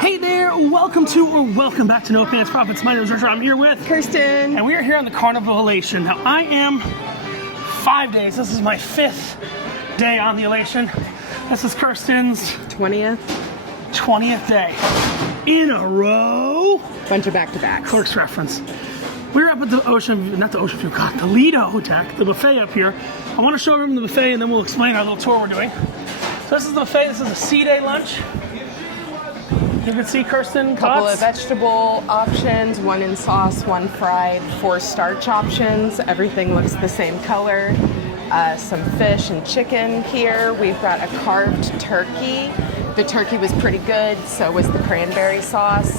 Hey there, welcome back to No Pants Profits. My name is Richard. I'm here with Kirsten. And we are here on the Carnival Elation. Now I am 5 days. This is my 5th day on the Elation. This is Kirsten's 20th day in a row. Bunch of back-to-backs. Clerk's reference. We're up at the the Lido deck, the buffet up here. I want to show everyone the buffet and then we'll explain our little tour we're doing. So this is the buffet. This is a C-Day lunch. You can see Kirsten. Couple of vegetable options, one in sauce, one fried, 4 starch options. Everything looks the same color. Some fish and chicken here. We've got a carved turkey. The turkey was pretty good, so was the cranberry sauce.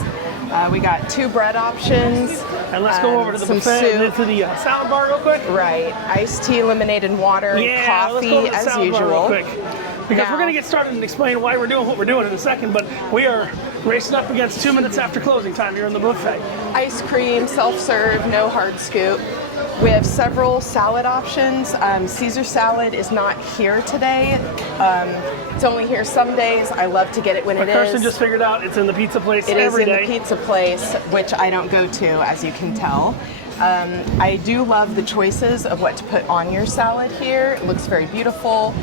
We got 2 bread options. And let's go over to the buffet, to the salad bar real quick. Right. Iced tea, lemonade, and water, and coffee let's go to the as salad bar usual. real quick. Because we're going to get started and explain why we're doing what we're doing in a second, but we are racing up against 2 minutes after closing time here in the buffet. Ice Cream, self-serve, no hard scoop. We have several salad options. Caesar salad is not here today. It's only here some days. I love to get it when it is. Kirsten just figured out it's in the pizza place every day. It is in the pizza place, which I don't go to, as you can tell. I do love the choices of what to put on your salad here. It looks very beautiful.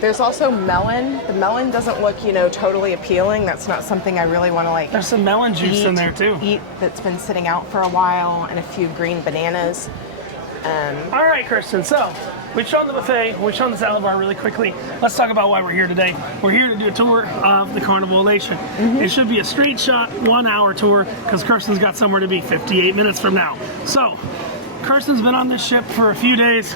There's also melon. The melon doesn't look, totally appealing. That's not something I really want to There's some melon juice in there too. Eat that's been sitting out for a while, and a few green bananas. All right, Kirsten. So we've shown the buffet. We've shown the salad bar really quickly. Let's talk about why we're here today. We're here to do a tour of the Carnival Elation. It should be a straight shot 1-hour tour because Kirsten's got somewhere to be 58 minutes from now. So Kirsten's been on this ship for a few days,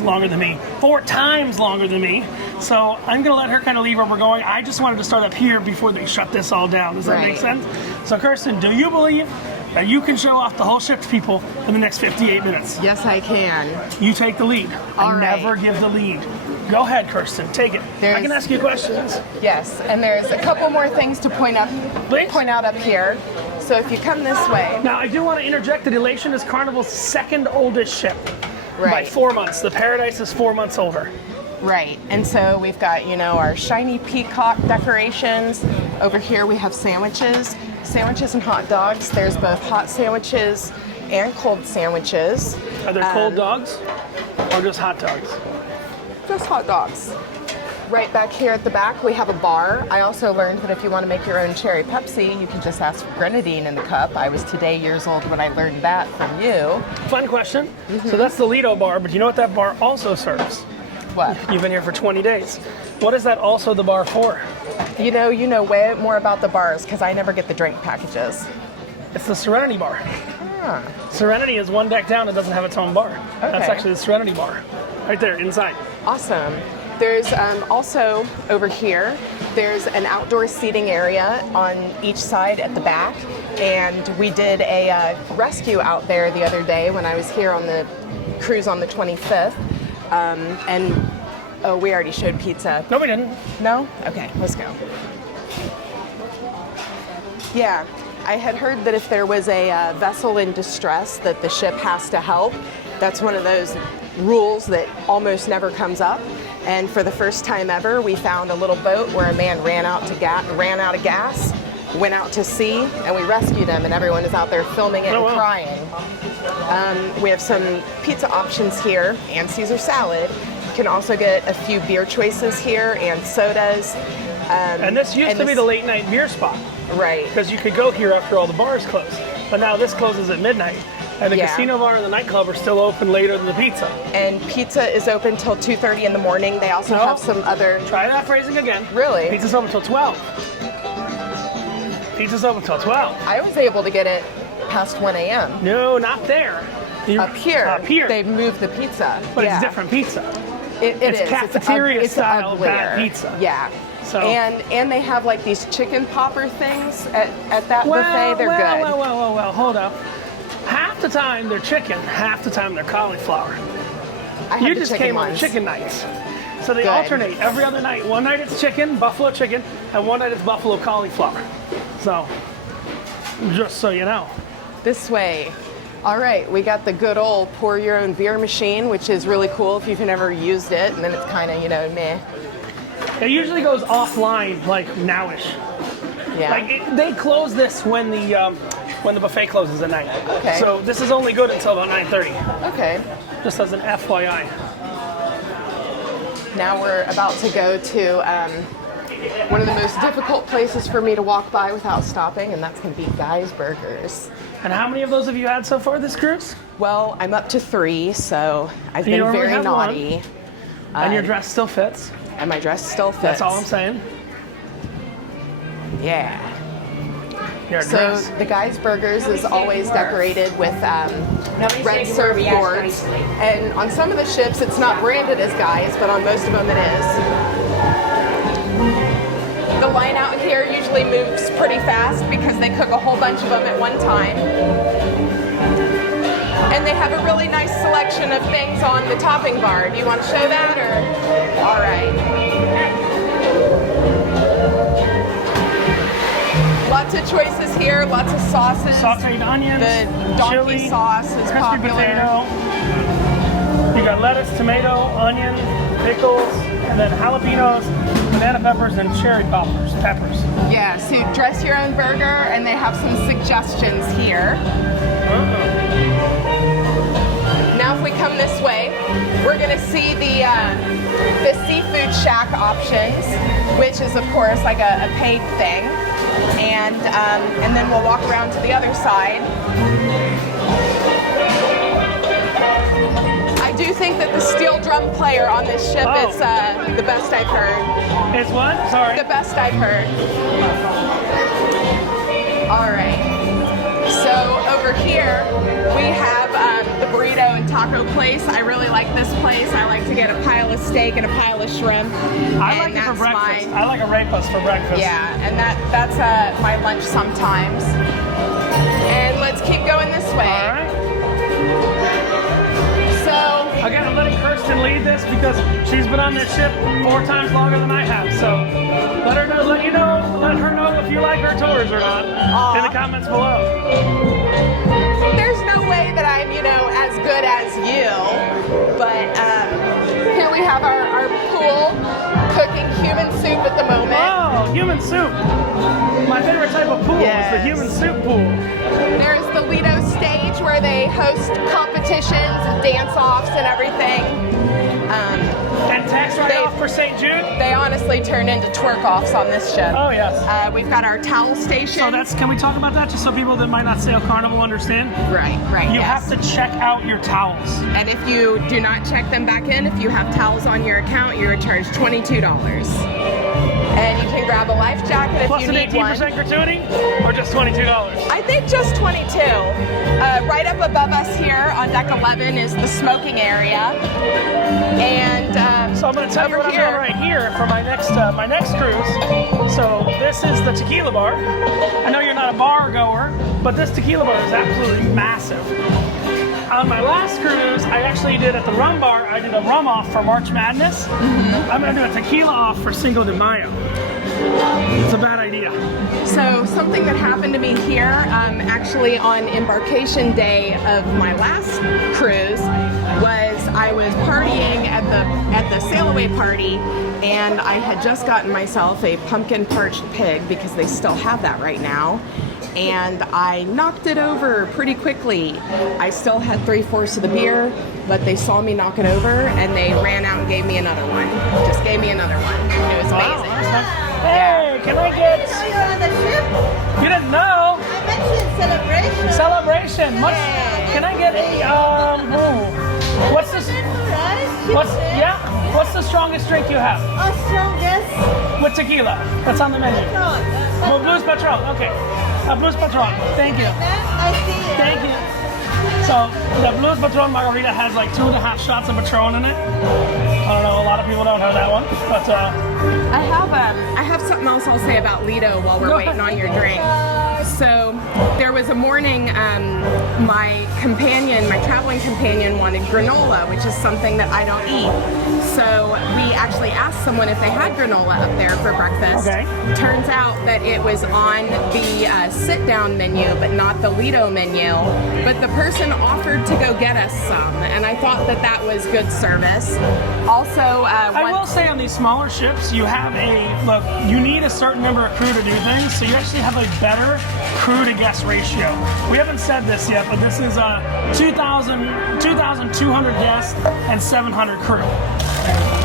longer than me, 4 times longer than me. So I'm gonna let her kind of lead where we're going. I just wanted to start up here before they shut this all down. Does that make sense? So Kirsten, do you believe that you can show off the whole ship to people in the next 58 minutes? Yes, I can. You take the lead. Never give the lead. Go ahead, Kirsten, take it. I can ask you questions. Yes, and there's a couple more things to point out up here. So if you come this way. Now, I do want to interject that Elation is Carnival's 2nd oldest ship by 4 months. The Paradise is 4 months older. Right, and so we've got, our shiny peacock decorations. Over here we have sandwiches and hot dogs. There's both hot sandwiches and cold sandwiches. Are there cold dogs or just hot dogs? Just hot dogs. Right back here at the back, we have a bar. I also learned that if you want to make your own cherry Pepsi, you can just ask for grenadine in the cup. I was today years old when I learned that from you. Fun question. So that's the Lido bar, but you know what that bar also serves? What? You've been here for 20 days. What is that also the bar for? You know way more about the bars because I never get the drink packages. It's the Serenity bar. Ah. Serenity is 1 deck down and doesn't have its own bar. Okay. That's actually the Serenity bar. Right there, inside. Awesome. There's also over here, there's an outdoor seating area on each side at the back. And we did a rescue out there the other day when I was here on the cruise on the 25th. We already showed pizza. No, we didn't. No? Okay, let's go. Yeah, I had heard that if there was a vessel in distress that the ship has to help. That's one of those rules that almost never comes up. And for the first time ever, we found a little boat where a man ran out of gas, went out to sea, and we rescued him, and everyone is out there filming it and crying. We have some pizza options here and Caesar salad. You can also get a few beer choices here and sodas. And this used to be the late night beer spot. Right. Because you could go here after all the bars close. But now this closes at midnight. And the casino bar and the nightclub are still open later than the pizza. And pizza is open till 2:30 in the morning. They also have some other... Try that phrasing again. Really? Pizza's open till 12. Pizza's open till 12. I was able to get it past 1 a.m. No, not there. Up here. Up here. They've moved the pizza. But it's different pizza. It's cafeteria style bad pizza. Yeah. So. And they have like these chicken popper things at that buffet. They're good. Well, hold up. Half the time they're chicken, half the time they're cauliflower. You just came on chicken nights. So they alternate every other night. One night it's chicken, buffalo chicken, and one night it's buffalo cauliflower. So, just so you know. This way. All right, we got the good old pour your own beer machine, which is really cool if you've never used it, and then it's kind of, meh. It usually goes offline, like nowish. Yeah. Like they close this when the buffet closes at 9. Okay. So this is only good until about 9:30. Okay. Just as an FYI. Now we're about to go to one of the most difficult places for me to walk by without stopping, and that's going to be Guy's Burgers. And how many of those have you had so far this cruise? Well, I'm up to 3, so I've You been normally very have naughty. And your dress still fits. And my dress still fits. That's all I'm saying. Yeah. Your So dress. the Guy's Burgers is always decorated with red surfboards. And on some of the ships, it's not branded as Guy's, but on most of them it is. The line out here usually moves pretty fast because they cook a whole bunch of them at one time. And they have a really nice selection of things on the topping bar. Do you want to show that, or? All right. Lots of choices here, lots of sauces. Sauteed onions, The donkey chili, sauce is crispy popular. potato. You got lettuce, tomato, onion, pickles, and then jalapenos, banana peppers, and cherry peppers. Yeah, so you dress your own burger, and they have some suggestions here. Now if we come this way, we're gonna see the seafood shack options, which is of course like a paid thing. And then we'll walk around to the other side. I do think that the steel drum player on this ship is the best I've heard. It's what? Sorry. The best I've heard. All right. So over here we have the burrito and taco place. I really like this place. I like to get a pile of steak and a pile of shrimp. I like it for breakfast. I like arepas for breakfast. Yeah, and that's my lunch sometimes. And let's keep going this way. All right. So Again, I'm letting Kirsten lead this because she's been on this ship 4 times longer than I have. So let her know if you like her tours or not in the comments below. there's no way that I'm, as good as you. But here we have our pool cooking human soup at the moment. Oh, human soup. My favorite type of pool is the human soup pool. There's the Lido stage where they host competitions and dance-offs and everything. And tax write-off for St. Jude? They honestly turn into twerk-offs on this ship. Oh, yes. We've got our towel station. So can we talk about that just so people that might not sail Carnival understand? Right, You yes. have to check out your towels. And if you do not check them back in, if you have towels on your account, you're charged $22. And you can grab a life jacket if Plus you an need 18% one. gratuity or just $22? I think just 22. Right up above us here on deck 11 is the smoking area. And So I'm going to tell you over what I'm doing right here for my next cruise. So this is the Tequila bar. I know you're not a bar goer, but this Tequila bar is absolutely massive. On my last cruise, I actually did at the rum bar, I did a rum off for March Madness. I'm going to do a tequila off for Cinco de Mayo. It's a bad idea. so something that happened to me here, actually on embarkation day of my last cruise, was I was partying at the sail away party, and I had just gotten myself a pumpkin parched pig because they still have that right now. And I knocked it over pretty quickly. I still had 3/4 of the beer, but they saw me knock it over and they ran out and gave me another one. Just gave me another one. It was amazing. Hey, can I get... You're on the ship. You didn't know? I mentioned celebration. Celebration. Can I get a, what's this? What's the strongest drink you have? Our strongest. With tequila. That's on the menu. Well, Blues Patron. Okay. Blues Patron. Thank you. I see it. Thank you. So the Blues Patron margarita has like 2.5 shots of Patron in it. I don't know. A lot of people don't know that one, but I have something else I'll say about Lido while we're waiting on your drink. So there was a morning, my traveling companion wanted granola, which is something that I don't eat. So we actually asked someone if they had granola up there for breakfast. Okay. Turns out that it was on the sit-down menu, but not the Lido menu. But the person offered to go get us some, and I thought that that was good service. Also, I will say on these smaller ships, you have you need a certain number of crew to do things, so you actually have a better crew to guest ratio. We haven't said this yet, but this is 2,200 guests and 700 crew.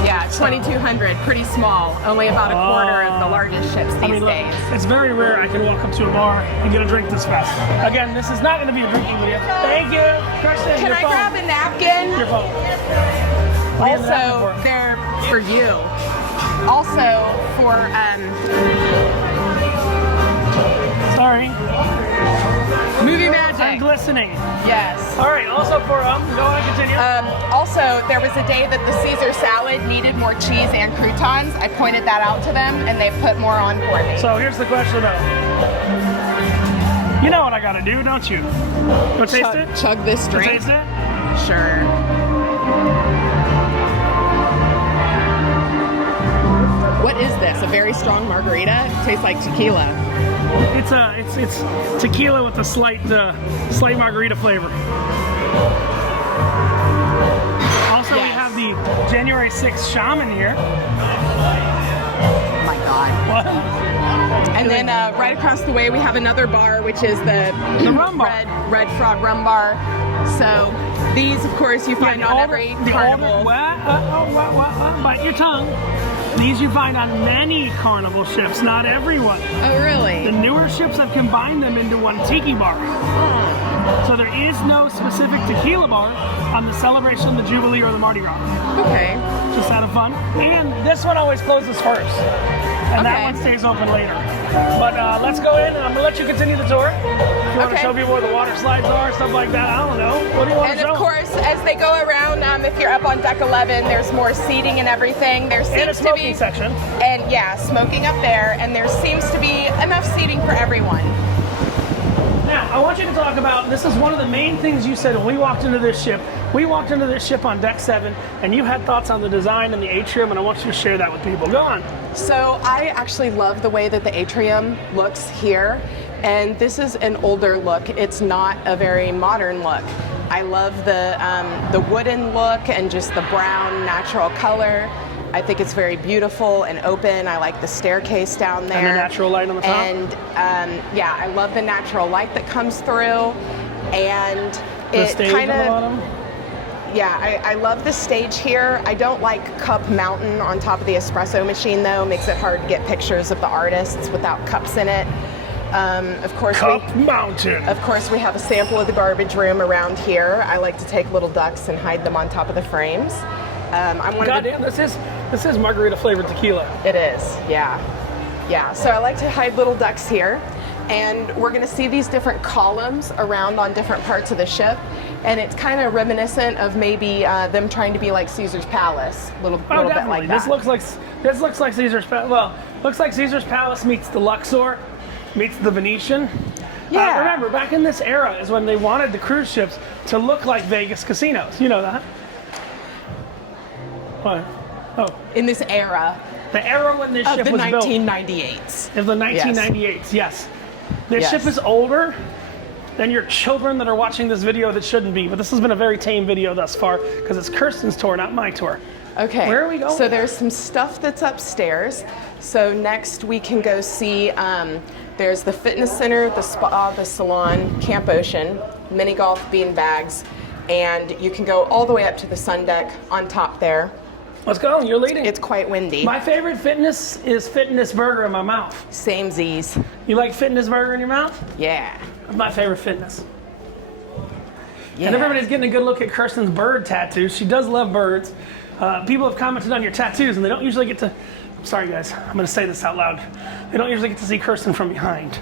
Yeah, 2,200, pretty small. Only about a quarter of the largest ships these days. It's very rare I can walk up to a bar and get a drink this fast. Again, this is not going to be a drinking video. Thank you, Kristen. Can I grab a napkin? Your phone. Also, they're for you. Also, for sorry. movie magic. I'm glistening. Yes. All right. Also for go on, continue. Also, there was a day that the Caesar salad needed more cheese and croutons. I pointed that out to them, and they put more on for me. So here's the question though. You know what I gotta do, don't you? Go taste it? Chug this Go drink. taste it? Sure. What is this? A very strong margarita? It tastes like tequila. It's tequila with a slight margarita flavor. Also, we have the January 6th Shaman here. Oh my God. What? And then right across the way we have another bar, which is the rum bar. Red Frog Rum Bar. So these, of course, you find on every carnival. Bite your tongue. These you find on many carnival ships, not everyone. Oh, really? The newer ships have combined them into one tiki bar. So there is no specific tequila bar on the Celebration, the Jubilee, or the Mardi Gras. Okay. Just out of fun. And this one always closes first. And that one stays open later. But let's go in, and I'm going to let you continue the tour. If you want to show people where the water slides are, stuff like that, I don't know. What do you want to show? And of course, as they go around, if you're up on deck 11, there's more seating and everything. There seems and a smoking section. And yeah, smoking up there, and there seems to be enough seating for everyone. Now, I want you to talk about, this is one of the main things you said when we walked into this ship. We walked into this ship on deck 7, and you had thoughts on the design and the atrium, and I want you to share that with people. Go on. So I actually love the way that the atrium looks here, and this is an older look. It's not a very modern look. I love the wooden look and just the brown natural color. I think it's very beautiful and open. I like the staircase down there. And the natural light on the top. And yeah, I love the natural light that comes through. And the stage on the bottom. Yeah, I love the stage here. I don't like Cup Mountain on top of the espresso machine though. Makes it hard to get pictures of the artists without cups in it. Of course, Cup Mountain. Of course, we have a sample of the garbage room around here. I like to take little ducks and hide them on top of the frames. Goddamn, this is margarita flavored tequila. It is, yeah. Yeah, so I like to hide little ducks here. And we're gonna see these different columns around on different parts of the ship. And it's kind of reminiscent of maybe them trying to be like Caesar's Palace, little bit like that. This looks like Caesar's Palace. Well, looks like Caesar's Palace meets the Luxor, meets the Venetian. Yeah. Remember, back in this era is when they wanted the cruise ships to look like Vegas casinos. You know that? What? Oh. In this era. The era when this ship was built. Of the 1998s. Of the 1998s, yes. This ship is older than your children that are watching this video that shouldn't be. But this has been a very tame video thus far because it's Kirsten's tour, not my tour. Okay. Where are we going? So there's some stuff that's upstairs. So next we can go see, there's the fitness center, the spa, the salon, Camp Ocean, mini golf, bean bags, and you can go all the way up to the sun deck on top there. Let's go, you're leading. It's quite windy. My favorite fitness is fitness burger in my mouth. Same Z's. You like fitness burger in your mouth? Yeah. That's my favorite fitness. Yeah. And everybody's getting a good look at Kirsten's bird tattoos. She does love birds. People have commented on your tattoos, and they don't usually get to, I'm sorry guys, I'm going to say this out loud. They don't usually get to see Kirsten from behind.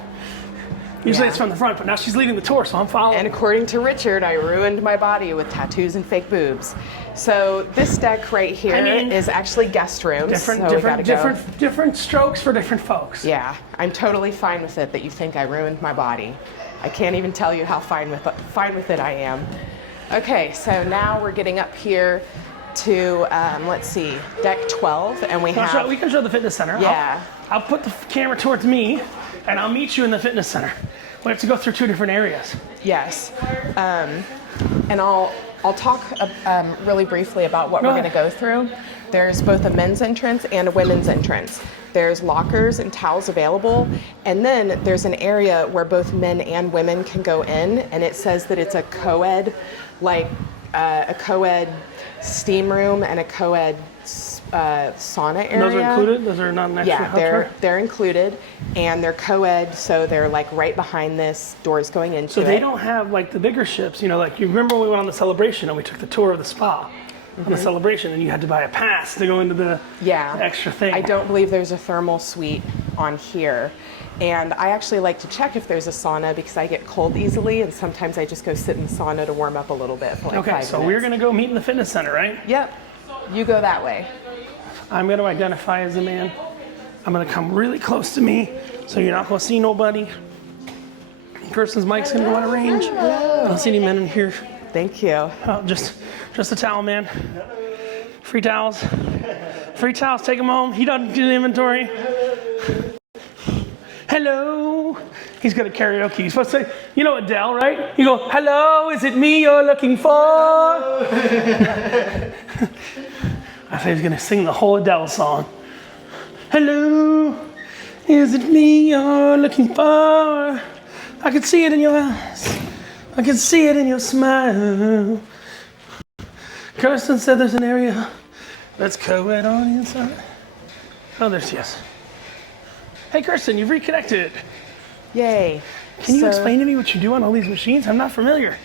Usually it's from the front, but now she's leading the tour, so I'm following. And according to Richard, I ruined my body with tattoos and fake boobs. So this deck right here is actually guest rooms. Different strokes for different folks. Yeah, I'm totally fine with it that you think I ruined my body. I can't even tell you how fine with it I am. Okay, so now we're getting up here to, let's see, deck 12, and we can show the fitness center. Yeah. I'll put the camera towards me, and I'll meet you in the fitness center. We have to go through 2 different areas. Yes. And I'll talk really briefly about what we're going to go through. There's both a men's entrance and a women's entrance. There's lockers and towels available, and then there's an area where both men and women can go in, and it says that it's a co-ed, like a co-ed steam room and a co-ed sauna area. And those are included? Those are not an extra? Yeah, they're included, and they're co-ed, so they're like right behind this, doors going into it. So they don't have like the bigger ships, like you remember when we went on the Celebration and we took the tour of the spa on the Celebration, and you had to buy a pass to go into the extra thing. I don't believe there's a thermal suite on here. And I actually like to check if there's a sauna because I get cold easily, and sometimes I just go sit in the sauna to warm up a little bit for like 5 minutes. Okay, so we're going to go meet in the fitness center, right? Yep. You go that way. I'm going to identify as a man. I'm going to come really close to me so you're not going to see nobody. Kirsten's mic's going to go out of range. I don't see any men in here. Thank you. Oh, just a towel, man. Free towels. Free towels, take them home. He doesn't do the inventory. Hello. He's got a karaoke. He's supposed to say, Adele, right? You go, hello, is it me you're looking for? I thought he was going to sing the whole Adele song. Hello, is it me you're looking for? I can see it in your eyes. I can see it in your smile. Kirsten said there's an area that's co-ed on the inside. Oh, there's yes. Hey, Kirsten, you've reconnected. Yay. Can you explain to me what you do on all these machines? I'm not familiar.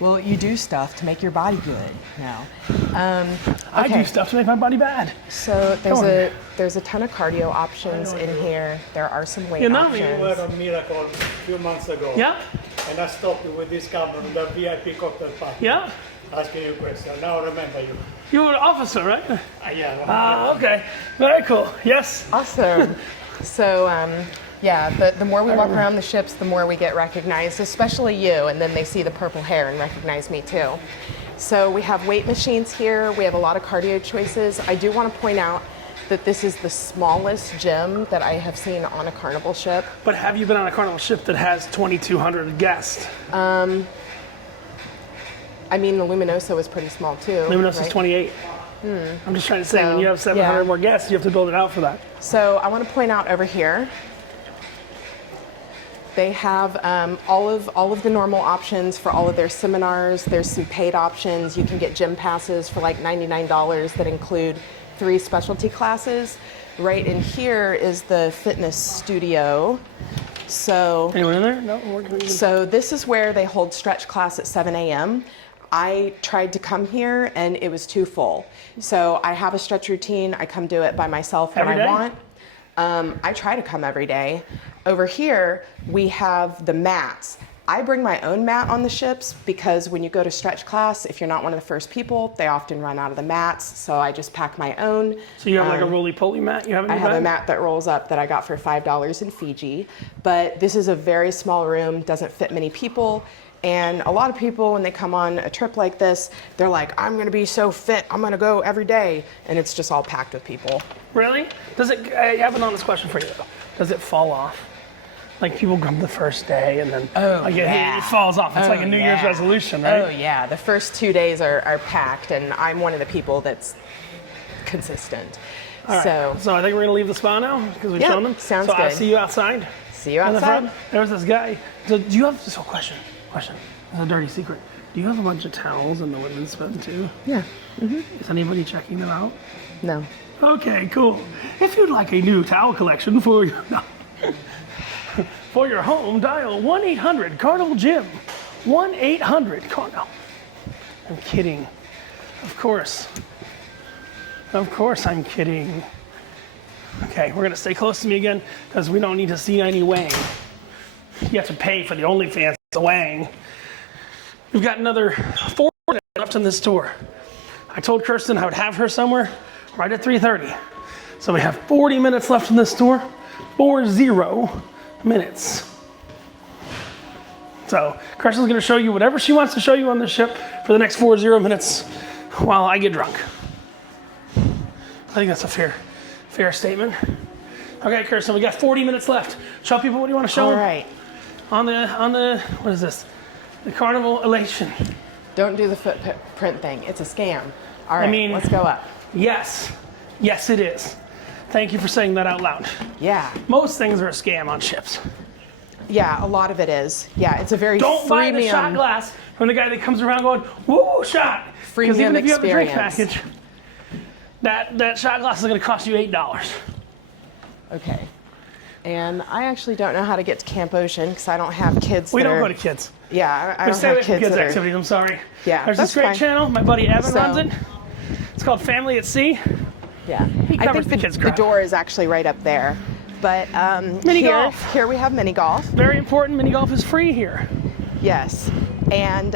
Well, you do stuff to make your body good now. I do stuff to make my body bad. So there's a ton of cardio options in here. There are some weight options. You were on Miracle a few months ago. Yeah. And I stopped you with this camera on the VIP cocktail party. Yeah. Asking you a question. Now I remember you. You were an officer, right? Yeah. Okay. Very cool. Yes. Awesome. So, the more we walk around the ships, the more we get recognized, especially you, and then they see the purple hair and recognize me too. So we have weight machines here. We have a lot of cardio choices. I do want to point out that this is the smallest gym that I have seen on a Carnival ship. But have you been on a Carnival ship that has 2,200 guests? I mean, the Luminoso is pretty small too. Luminoso is right? 28. I'm just trying to say, when you have 700 more guests, you have to build it out for that. So I want to point out over here, they have all of the normal options for all of their seminars. There's some paid options. You can get gym passes for like $99 that include 3 specialty classes. Right in here is the fitness studio. So anyone in there? No, we're good. So this is where they hold stretch class at 7 a.m. I tried to come here and it was too full. So I have a stretch routine. I come do it by myself when I want. I try to come every day. Over here, we have the mats. I bring my own mat on the ships because when you go to stretch class, if you're not one of the first people, they often run out of the mats. So I just pack my own. So you have like a roly-poly mat you have in your I have bag? a mat that rolls up that I got for $5 in Fiji. But this is a very small room, doesn't fit many people. And a lot of people, when they come on a trip like this, they're like, I'm going to be so fit, I'm going to go every day. And it's just all packed with people. Really? I have an honest question for you, though. Does it fall off? Like people come the first day and then it falls off. It's like a New Year's resolution, right? Oh, yeah. The first 2 days are packed, and I'm one of the people that's consistent. All right. So I think we're going to leave the spa now because we've shown them. Sounds good. So I'll good. see you outside. See you In the outside. front. There's this guy. So do you have this whole question? It's a dirty secret. Do you have a bunch of towels in the women's bed too? Yeah. Is anybody checking them out? No. Okay, cool. If you'd like a new towel collection for your home, dial 1-800-CARNIVAL-GYM. 1-800-CARNIVAL. I'm kidding. Of course. Of course I'm kidding. Okay, we're gonna stay close to me again because we don't need to see any weighing. You have to pay for the OnlyFans weighing. We've got another 4 minutes left on this tour. I told Kirsten I would have her somewhere right at 3:30. So we have 40 minutes left in this tour. 40 minutes. So Kirsten's going to show you whatever she wants to show you on the ship for the next 40 minutes while I get drunk. I think that's a fair statement. Okay, Kirsten, we got 40 minutes left. Show people what you want to show All them. right. On the, what is this? The Carnival Elation. Don't do the footprint thing. It's a scam. All right, I mean, let's go up. Yes. Yes, it is. Thank you for saying that out loud. Yeah. Most things are a scam on ships. Yeah, a lot of it is. Yeah, it's a very Don't buy the shot freemium. glass from the guy that comes around going, woo, shot. Because even Freemium if you have a drink experience. package, that shot glass is going to cost you $8. Okay. And I actually don't know how to get to Camp Ocean because I don't have kids. We that don't are- go to kids. Yeah, I We don't stay have away from kids kids' that are. activities. I'm sorry. Yeah, There's that's this great fine. channel. My buddy Evan So- runs it. It's called Family at Sea. Yeah, I covers think the kids' the crap. door is actually right up there. But Mini here, golf. here we have mini golf. Very important. Mini golf is free here. Yes, and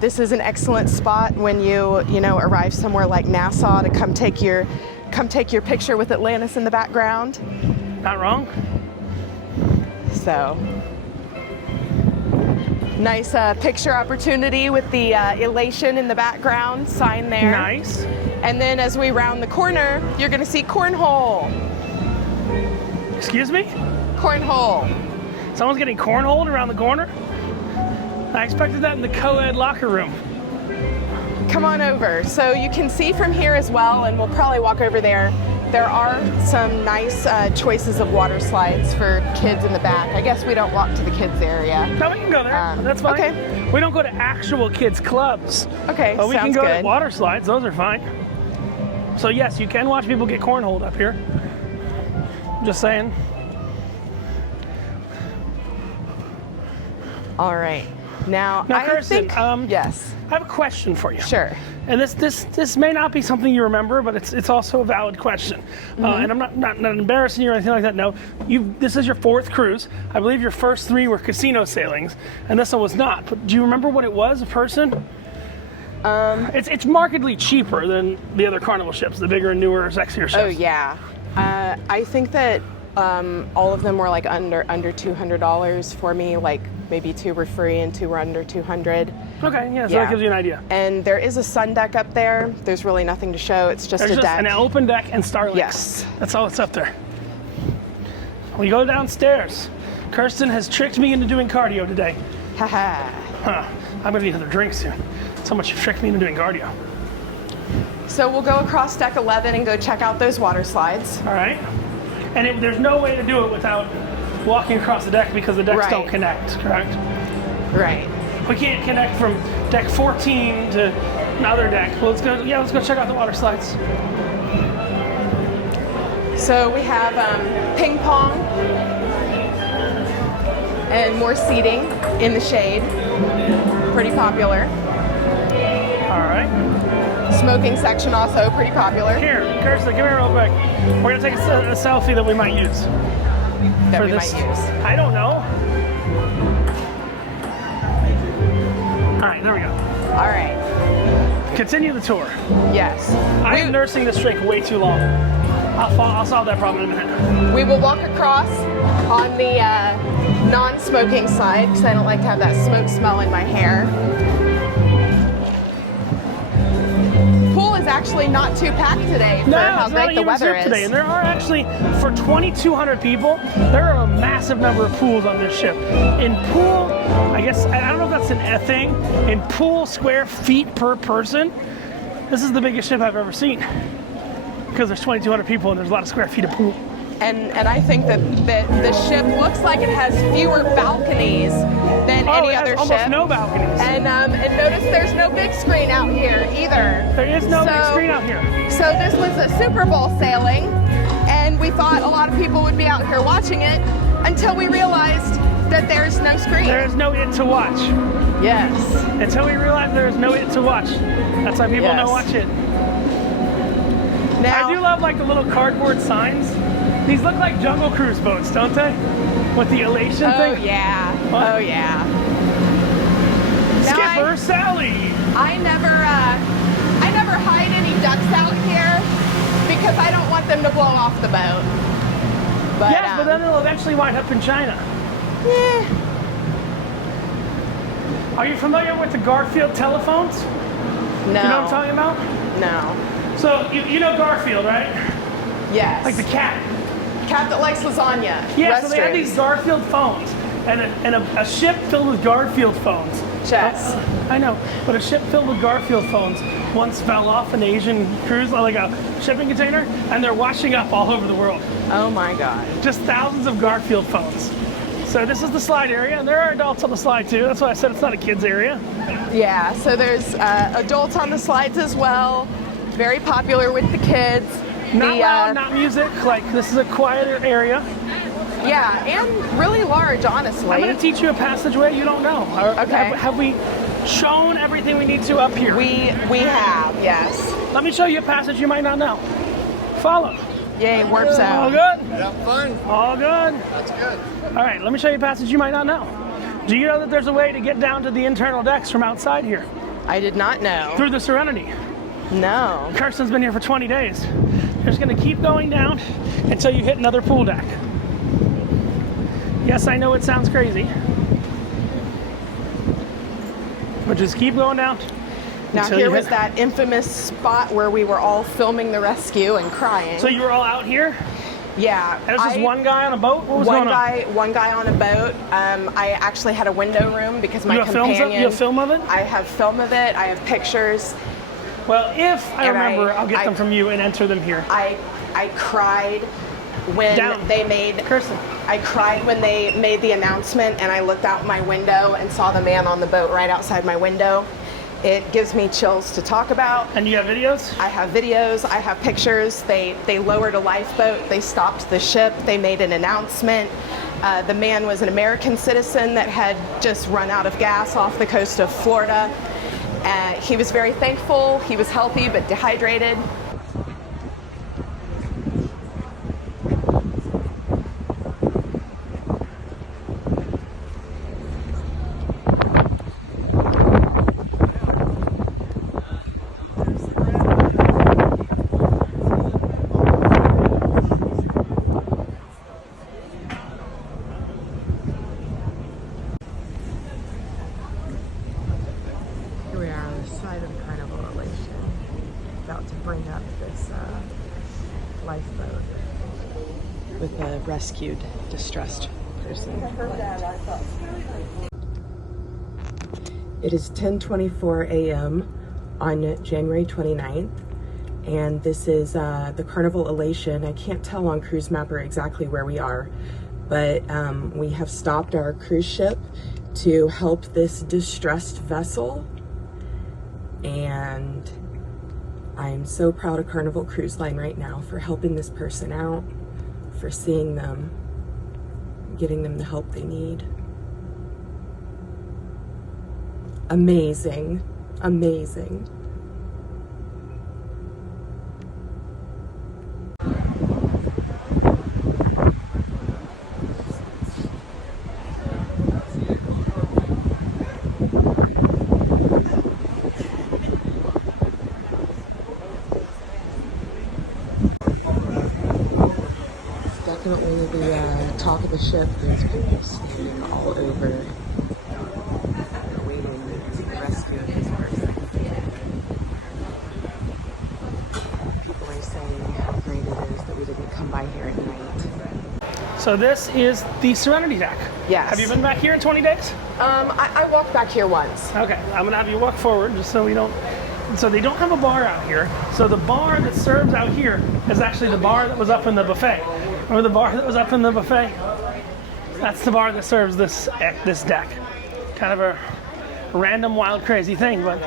this is an excellent spot when you arrive somewhere like Nassau to come take your picture with Atlantis in the background. Not wrong. So nice picture opportunity with the Elation in the background sign there. Nice. And then as we round the corner, you're going to see cornhole. Excuse me? Cornhole. Someone's getting cornholed around the corner? I expected that in the co-ed locker room. Come on over. So you can see from here as well, and we'll probably walk over there. There are some nice choices of water slides for kids in the back. I guess we don't walk to the kids area. No, we can go there. That's fine. Okay. We don't go to actual kids clubs. Okay, But we can sounds go good. to water slides. Those are fine. So yes, you can watch people get cornholed up here. Just saying. All right. Now, I Kirsten, think yes. I have a question for you. Sure. And this may not be something you remember, but it's also a valid question. And I'm not embarrassing you or anything like that. No, this is your 4th cruise. I believe your first 3 were casino sailings, and this one was not. But do you remember what it was a person? It's markedly cheaper than the other Carnival ships, the bigger, newer, sexier ships. Oh yeah. I think that all of them were like under $200 for me. Like maybe 2 were free and 2 were under 200. Okay, yeah, so Yeah. that gives you an idea. And there is a sun deck up there. There's really nothing to show. It's just There's a just deck. an open deck and Starlinks. Yes. That's all that's up there. We go downstairs. Kirsten has tricked me into doing cardio today. Haha. Huh. I'm gonna need another drink soon. That's how much you've tricked me into doing cardio. So we'll go across deck 11 and go check out those water slides. All right. And there's no way to do it without walking across the deck because the decks Right. don't connect, correct? Right. We can't connect from deck 14 to another deck. Well, let's go check out the water slides. So we have ping pong and more seating in the shade. Pretty popular. All right. Smoking section also pretty popular. Here, Kirsten, come here real quick. We're gonna take a selfie that we might use. That for we this. might use. I don't know. All right, there we go. All right. Continue the tour. Yes. I am nursing this drink way too long. I'll solve that problem in a minute. We will walk across on the non-smoking side because I don't like to have that smoke smell in my hair. Pool is actually not too packed today for how it's not great the even weather zip is. today. And there are actually, for 2,200 people, there are a massive number of pools on this ship. In pool, I guess, I don't know if that's a thing, in pool square feet per person, this is the biggest ship I've ever seen. Because there's 2,200 people and there's a lot of square feet of pool. And I think that the ship looks like it has fewer balconies than any it has other almost ship. no balconies. And notice there's no big screen out here either. There is no big So- screen out here. So this was a Super Bowl sailing, and we thought a lot of people would be out here watching it until we realized that there's no screen. There is no it to watch. Yes. Until we realize there is no it to watch. That's why people Yes. don't watch it. Now, I do love like the little cardboard signs. These look like Jungle Cruise boats, don't they? With the Elation oh thing. yeah, What? oh yeah. Now Skipper Sally. I never hide any ducks out here because I don't want them to blow off the boat. But, Yes, but then they'll eventually wind up in China. eh. Are you familiar with the Garfield telephones? No. You know what I'm talking about? No. So you know Garfield, right? Yes. Like the cat. cat that likes lasagna. Yeah, so they had Restrooms. these Garfield phones, and a ship filled with Garfield phones. Chess. I know, but a ship filled with Garfield phones once fell off an Asian cruise, like a shipping container, and they're washing up all over the world. Oh my God. Just thousands of Garfield phones. So this is the slide area, and there are adults on the slide too. That's why I said it's not a kids area. Yeah, so there's adults on the slides as well. Very popular with the kids. Not loud, not music. Like, this is a quieter area. Yeah, and really large, honestly. I'm going to teach you a passageway you don't know. Okay. Have we shown everything we need to up here? We have, yes. Let me show you a passage you might not know. Follow. Yay, warp All zone. good? Have fun. All good? That's good. All right, let me show you a passage you might not know. Do you know that there's a way to get down to the internal decks from outside here? I did not know. Through the Serenity. No. Kirsten's been here for 20 days. You're just going to keep going down until you hit another pool deck. Yes, I know it sounds crazy. But just keep going down. Now until here you was hit- that infamous spot where we were all filming the rescue and crying. So you were all out here? Yeah. And there's just one guy on a boat? What was going on? One guy on a boat. I actually had a window room because my You have companion. you have film of it? I have film of it. I have pictures. Well, if I And remember, I'll get I- them from you and enter them here. I cried when Down. they made. Kirsten. I cried when they made the announcement, and I looked out my window and saw the man on the boat right outside my window. It gives me chills to talk about. And you have videos? I have videos, I have pictures. They lowered a lifeboat, they stopped the ship, they made an announcement. The man was an American citizen that had just run out of gas off the coast of Florida. He was very thankful, he was healthy but dehydrated. Here we are on the side of Carnival Elation, about to bring up this lifeboat with a rescued, distressed person. It is 10:24 a.m. on January 29th, and this is the Carnival Elation. I can't tell on Cruise Mapper exactly where we are, but we have stopped our cruise ship to help this distressed vessel. And I'm so proud of Carnival Cruise Line right now for helping this person out, for seeing them, getting them the help they need. Amazing, amazing. Definitely the top of the ship. There's people standing all over, waiting to rescue this person. People are saying how great it is that we didn't come by here at night. So this is the Serenity deck. Yes. Have you been back here in 20 days? I walked back here once. Okay, I'm gonna have you walk forward just so we don't. So they don't have a bar out here. So the bar that serves out here is actually the bar that was up in the buffet. Remember the bar that was up in the buffet? That's the bar that serves this deck. Kind of a random, wild, crazy thing, but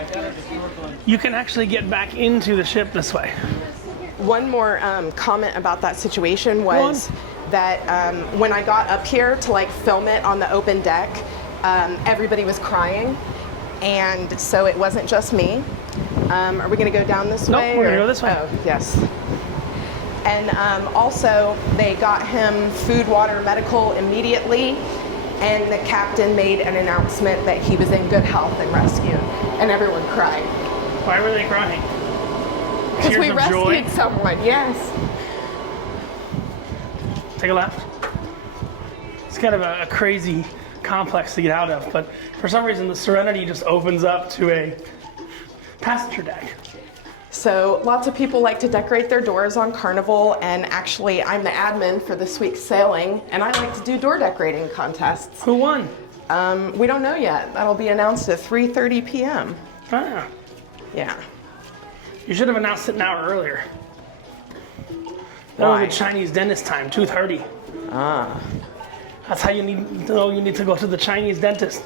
you can actually get back into the ship this way. One more comment about that situation was that when I got up here to like film it on the open deck, everybody was crying, and so it wasn't just me. Are we going to go down this Nope, way? we're gonna go this way. Oh, yes. And also, they got him food, water, medical immediately, and the captain made an announcement that he was in good health and rescued, and everyone cried. Why were they crying? Because Tears we of rescued joy? someone, yes. Take a left. It's kind of a crazy complex to get out of. But for some reason, the Serenity just opens up to a passenger deck. So lots of people like to decorate their doors on Carnival, and actually I'm the admin for this week's sailing, and I like to do door decorating contests. Who won? We don't know yet. That'll be announced at 3:30 p.m. Ah, Yeah. you should have announced it an hour earlier. That was Why? the Chinese dentist time, 2:30. Ah. That's how you need to know you need to go to the Chinese dentist.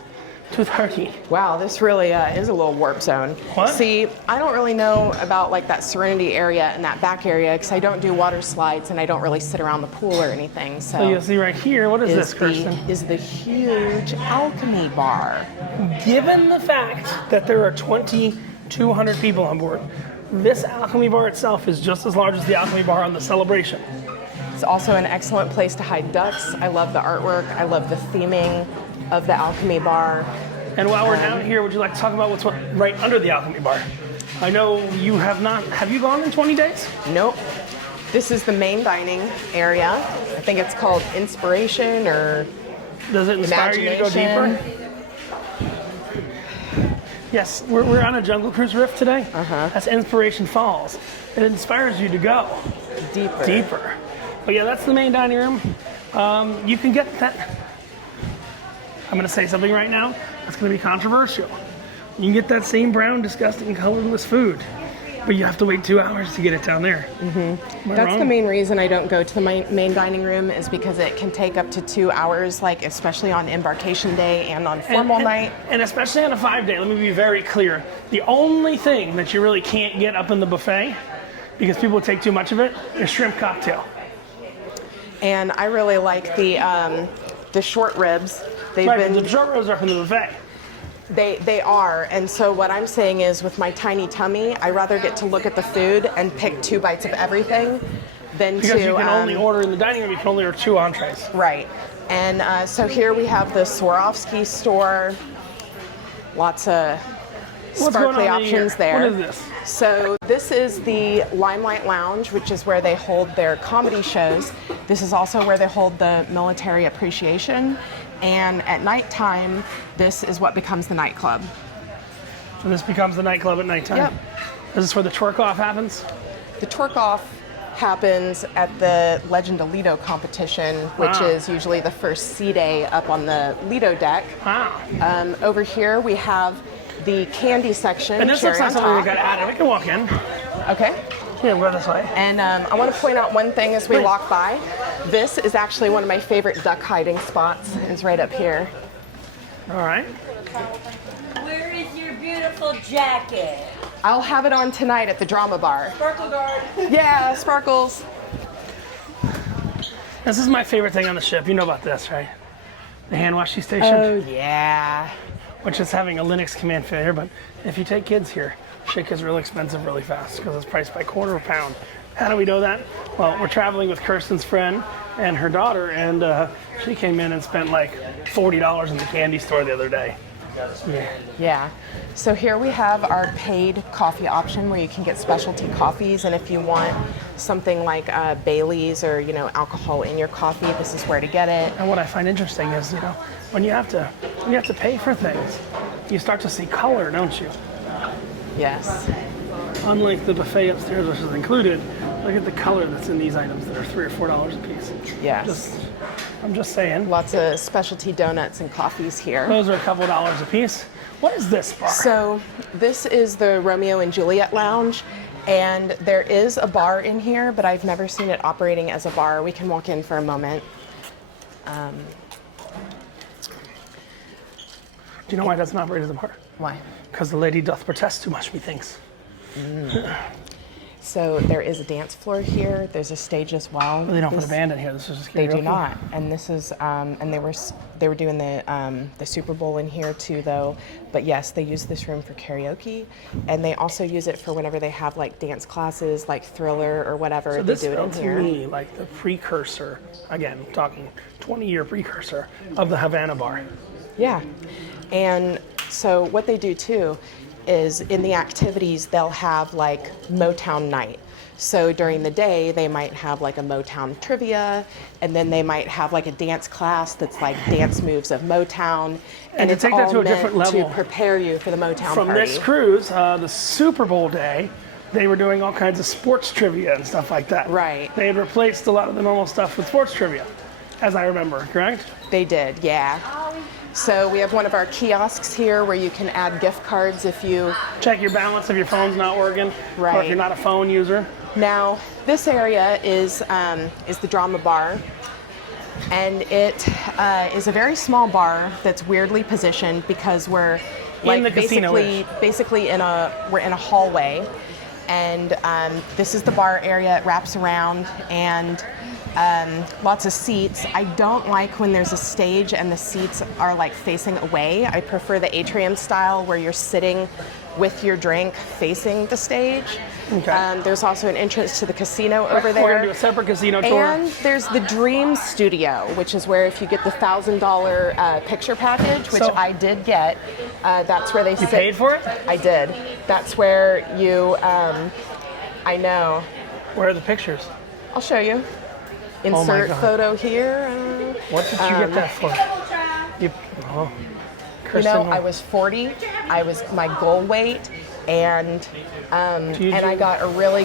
2:30. Wow, this really is a little warp zone. What? See, I don't really know about like that Serenity area and that back area because I don't do water slides and I don't really sit around the pool or anything. So So you'll see right here, what is this, Kirsten? is the huge Alchemy bar. Given the fact that there are 2,200 people on board, this Alchemy bar itself is just as large as the Alchemy bar on the Celebration. It's also an excellent place to hide ducks. I love the artwork. I love the theming of the Alchemy bar. And while we're down here, would you like to talk about what's right under the Alchemy bar? I know you have not. Have you gone in 20 days? Nope. This is the main dining area. I think it's called Inspiration or Does it inspire you to go Imagination. deeper? Yes, we're on a Jungle Cruise riff today. That's Inspiration Falls. It inspires you to go deeper. But yeah, that's the main dining room. You can get that. I'm going to say something right now that's going to be controversial. You can get that same brown, disgusting, colorless food, but you have to wait 2 hours to get it down there. That's the main reason I don't go to the main dining room is because it can take up to 2 hours, like especially on embarkation day and on formal night. And especially on a 5-day, let me be very clear. The only thing that you really can't get up in the buffet, because people take too much of it, is shrimp cocktail. And I really like the short ribs. They've Right, been but the short ribs are from the buffet. They are, and so what I'm saying is with my tiny tummy, I rather get to look at the food and pick 2 bites of everything than Because to you can only order in the dining room, you can only order 2 entrees. right. And so here we have the Swarovski store. Lots of What's going sparkly on in here? options there. What is this? So this is the Limelight Lounge, which is where they hold their comedy shows. This is also where they hold the military appreciation. And at nighttime, this is what becomes the nightclub. So this becomes the nightclub at nighttime. Yep. Is this where the twerk off happens? The twerk off happens at the Legend of Lido competition, which Wow. is usually the first sea day up on the Lido deck. Wow. Over here we have the candy section. And this looks cherry like on something we top. got added. We can walk in. Okay. Yeah, we'll go this way. And I want to point out one thing as we Please. walk by. This is actually one of my favorite duck hiding spots. Is right up here. All right. Where is your beautiful jacket? I'll have it on tonight at the drama bar. Sparkle guard. Yeah, sparkles. This is my favorite thing on the ship. You know about this, right? The hand washing station, Yeah. which is having a Linux command failure. But if you take kids here, shit gets really expensive really fast because it's priced by quarter of a pound. How do we know that? Well, we're traveling with Kirsten's friend and her daughter, and she came in and spent like $40 in the candy store the other day. Yeah. Yeah. So here we have our paid coffee option where you can get specialty coffees, and if you want something like Bailey's or alcohol in your coffee, this is where to get it. And what I find interesting is, when you have to pay for things, you start to see color, don't you? Yes. Unlike the buffet upstairs, which is included, look at the color that's in these items that are $3 or $4 a piece. Yes. I'm just saying. Lots of specialty donuts and coffees here. Those are a couple of dollars a piece. What is this bar? So this is the Romeo and Juliet Lounge, and there is a bar in here, but I've never seen it operating as a bar. We can walk in for a moment. Do you know why it doesn't operate as a bar? Why? Because the lady doth protest too much, methinks. So there is a dance floor here. There's a stage as well. They don't put a band in here. This is just They karaoke. do not, and this is, and they were doing the Super Bowl in here too, though. But yes, they use this room for karaoke, and they also use it for whenever they have like dance classes, like Thriller or whatever. So they this do it felt in to here. me like the precursor, again, talking 20-year precursor of the Havana bar. Yeah, and so what they do too is in the activities, they'll have like Motown night. So during the day, they might have like a Motown trivia, and then they might have like a dance class that's like dance moves of Motown. And to it's take that all to a meant different level, to prepare you for the Motown from party. this cruise, the Super Bowl day, they were doing all kinds of sports trivia and stuff like that. Right. They had replaced a lot of the normal stuff with sports trivia, as I remember, correct? They did, yeah. So we have one of our kiosks here where you can add gift cards if you... Check your balance if your phone's not working, or Right. if you're not a phone user. Now, this area is the drama bar, and it is a very small bar that's weirdly positioned because we're In the casino-ish. basically we're in a hallway, and this is the bar area. It wraps around, and lots of seats. I don't like when there's a stage and the seats are like facing away. I prefer the Atrium style where you're sitting with your drink facing the stage. Okay. There's also an entrance to the casino over there. We're going to do a separate casino tour. And there's the Dream Studio, which is where if you get the $1,000 picture package, which So- I did get, that's where they sit. You paid for it? I did. That's where you, I know. Where are the pictures? I'll show you. Oh my Insert God. photo here. What did you get that for? You, oh. You Kristen, know, I was 40. I was my goal weight, and I got a really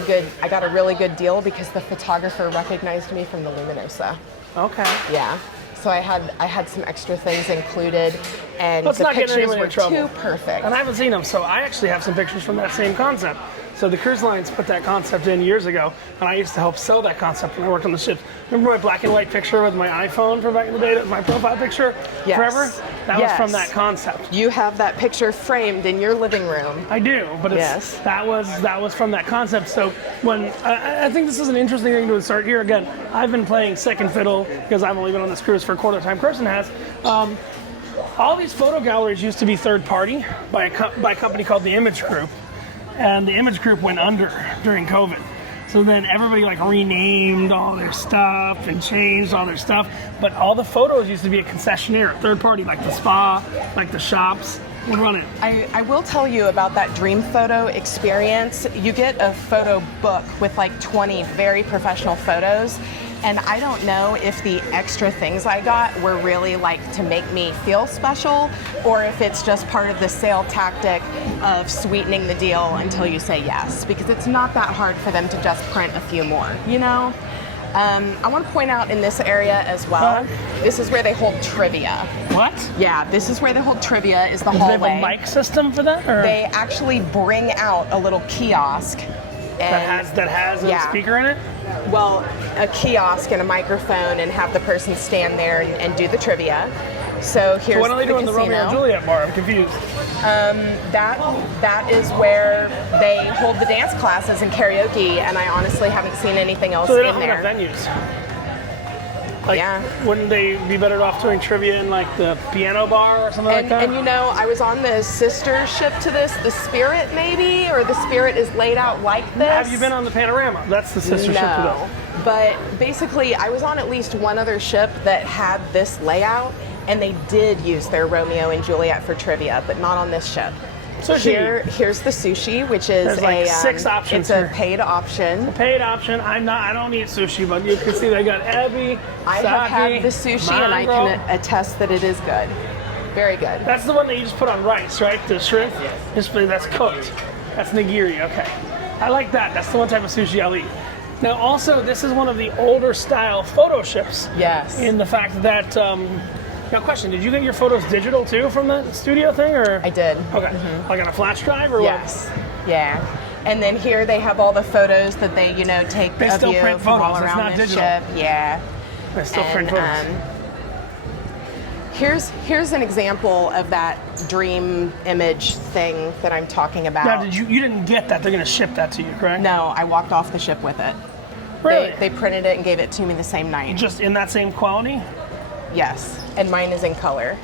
good deal because the photographer recognized me from the Luminosa. Okay. Yeah. So I had some extra things included, and Let's the not get pictures anyone in were trouble. too perfect. And I haven't seen them, so I actually have some pictures from that same concept. So the cruise lines put that concept in years ago, and I used to help sell that concept when I worked on the ships. Remember my black and white picture with my iPhone from back in the day? That was my profile picture Yes. forever? That was from Yes. that concept. You have that picture framed in your living room. I do, but it's, Yes. that was from that concept. So when I think this is an interesting thing to start here again. I've been playing second fiddle because I've only been on this cruise for a quarter time. Kirsten has. All these photo galleries used to be third party by a company called the Image Group, and the Image Group went under during COVID. So then everybody like renamed all their stuff and changed all their stuff, but all the photos used to be a concessionaire, third party, like the spa, like the shops would run it. I will tell you about that dream photo experience. You get a photo book with like 20 very professional photos, and I don't know if the extra things I got were really like to make me feel special, or if it's just part of the sale tactic of sweetening the deal until you say yes, because it's not that hard for them to just print a few more, you know? I want to point out in this area as well, this is where they hold trivia. What? Yeah, this is where they hold trivia, is the Do they hallway. have a mic system for that? Or They actually bring out a little kiosk. And, that has a yeah. speaker in it? well, a kiosk and a microphone, and have the person stand there and do the trivia. So here's What are they doing in the Romeo and Juliet bar? I'm confused. That is where they hold the dance classes and karaoke, and I honestly haven't seen anything else So they in don't have there. enough venues. Like, Yeah. wouldn't they be better off doing trivia in like the piano bar or something like that? And you know, I was on the sister ship to this, the Spirit maybe, or the Spirit is laid out like this. Have you been on the Panorama? That's the sister ship to No, this. but basically I was on at least one other ship that had this layout, and they did use their Romeo and Juliet for trivia, but not on this ship. Sushi. Here's the sushi, which is There's like 6 options It's a here. paid option. Paid option. I don't eat sushi, but you can see they got ebi, I sake, have had the sushi, and I mango. can attest that it is good. Very good. That's the one that you just put on rice, right? The shrimp? Yes. That's cooked. That's nigiri, okay. I like that. That's the one type of sushi I'll eat. Now also, this is one of the older style photo ships. Yes. In the fact that, now question, did you get your photos digital too from the studio thing, or? I did. Okay, like on a flash drive or Yes. Yeah. And then here they have all the photos that they, take They of still you print from all photos, it's around not this digital. ship. Yeah. what? I still print photos. Here's an example of that dream image thing that I'm talking about. Now, you didn't get that? They're going to ship that to you, correct? No, I walked off the ship with it. Really? They printed it and gave it to me the same night. Just in that same quality? Yes, and mine is in color.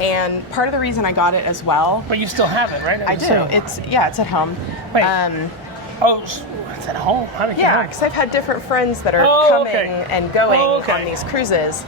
And part of the reason I got it as well, But you still have it, right? I do. It's at home. Wait. Oh, it's at home. How did it get Yeah, home? because I've had different friends that are Oh, coming okay. and going Oh, okay. on these cruises.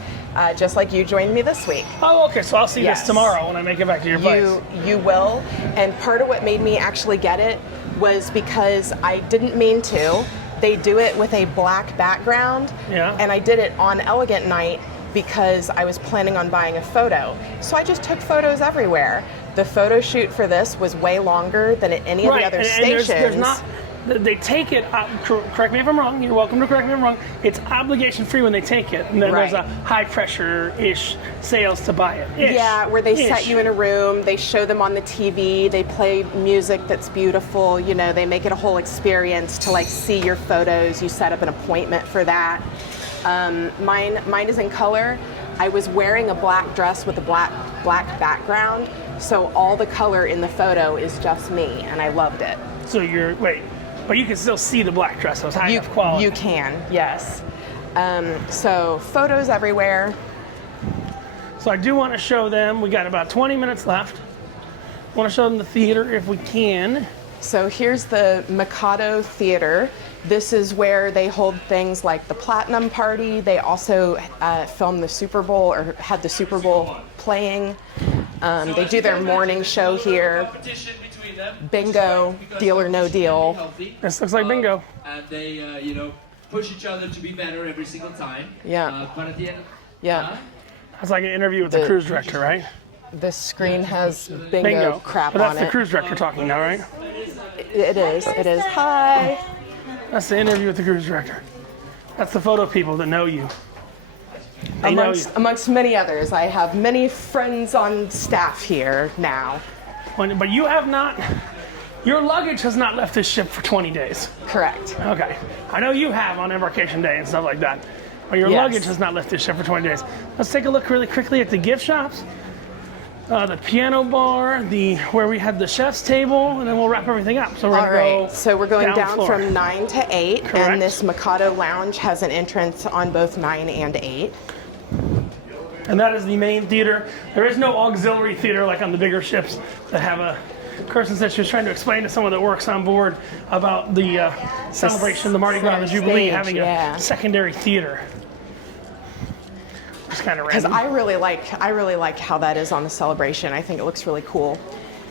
just like you joined me this week. Oh, okay. So I'll see Yes. this tomorrow when I make it back to your place. You will. And part of what made me actually get it was because I didn't mean to. They do it with a black background. Yeah. And I did it on Elegant Night because I was planning on buying a photo. So I just took photos everywhere. The photo shoot for this was way longer than at any of the other and stations. there's not. They take it. Correct me if I'm wrong. You're welcome to correct me if I'm wrong. It's obligation free when they take it, and then there's a high pressure ish sales to buy it. Yeah, where they set you in a room, they show them on the TV, they play music that's beautiful. You know, they make it a whole experience to like see your photos. You set up an appointment for that. Mine is in color. I was wearing a black dress with a black background, so all the color in the photo is just me, and I loved it. So but you can still see the black dress. So it's high enough quality. You can, yes. So photos everywhere. So I do want to show them. We got about 20 minutes left. I want to show them the theater if we can. So here's the Mikado Theater. This is where they hold things like the Platinum Party. They also filmed the Super Bowl or had the Super Bowl playing. They do their morning show here. Bingo, Deal or No Deal. This looks like bingo. And they, push each other to be better every single time. Yeah. But at the end, Yeah. It's like an interview with the cruise director, right? This screen has bingo crap But that's on the it. cruise director talking now, right? It is. Hi. That's the interview with the cruise director. That's the photo people that know you. They know you. Amongst many others. I have many friends on staff here now. But you have not. Your luggage has not left this ship for 20 days. Correct. Okay. I know you have on embarkation day and stuff like that. But your Yes. luggage has not left this ship for 20 days. Let's take a look really quickly at the gift shops. The piano bar, where we had the chef's table, and then we'll wrap everything up. So we're All gonna right. go So we're going down floor. from 9 to 8, Correct. and this Mikado Lounge has an entrance on both 9 and 8. And that is the main theater. There is no auxiliary theater like on the bigger ships that have a. Kirsten said she was trying to explain to someone that works on board about the celebration, the Mardi Gras, the Jubilee, stage, having yeah. a secondary theater. It's kind of Because random. I really like how that is on the celebration. I think it looks really cool.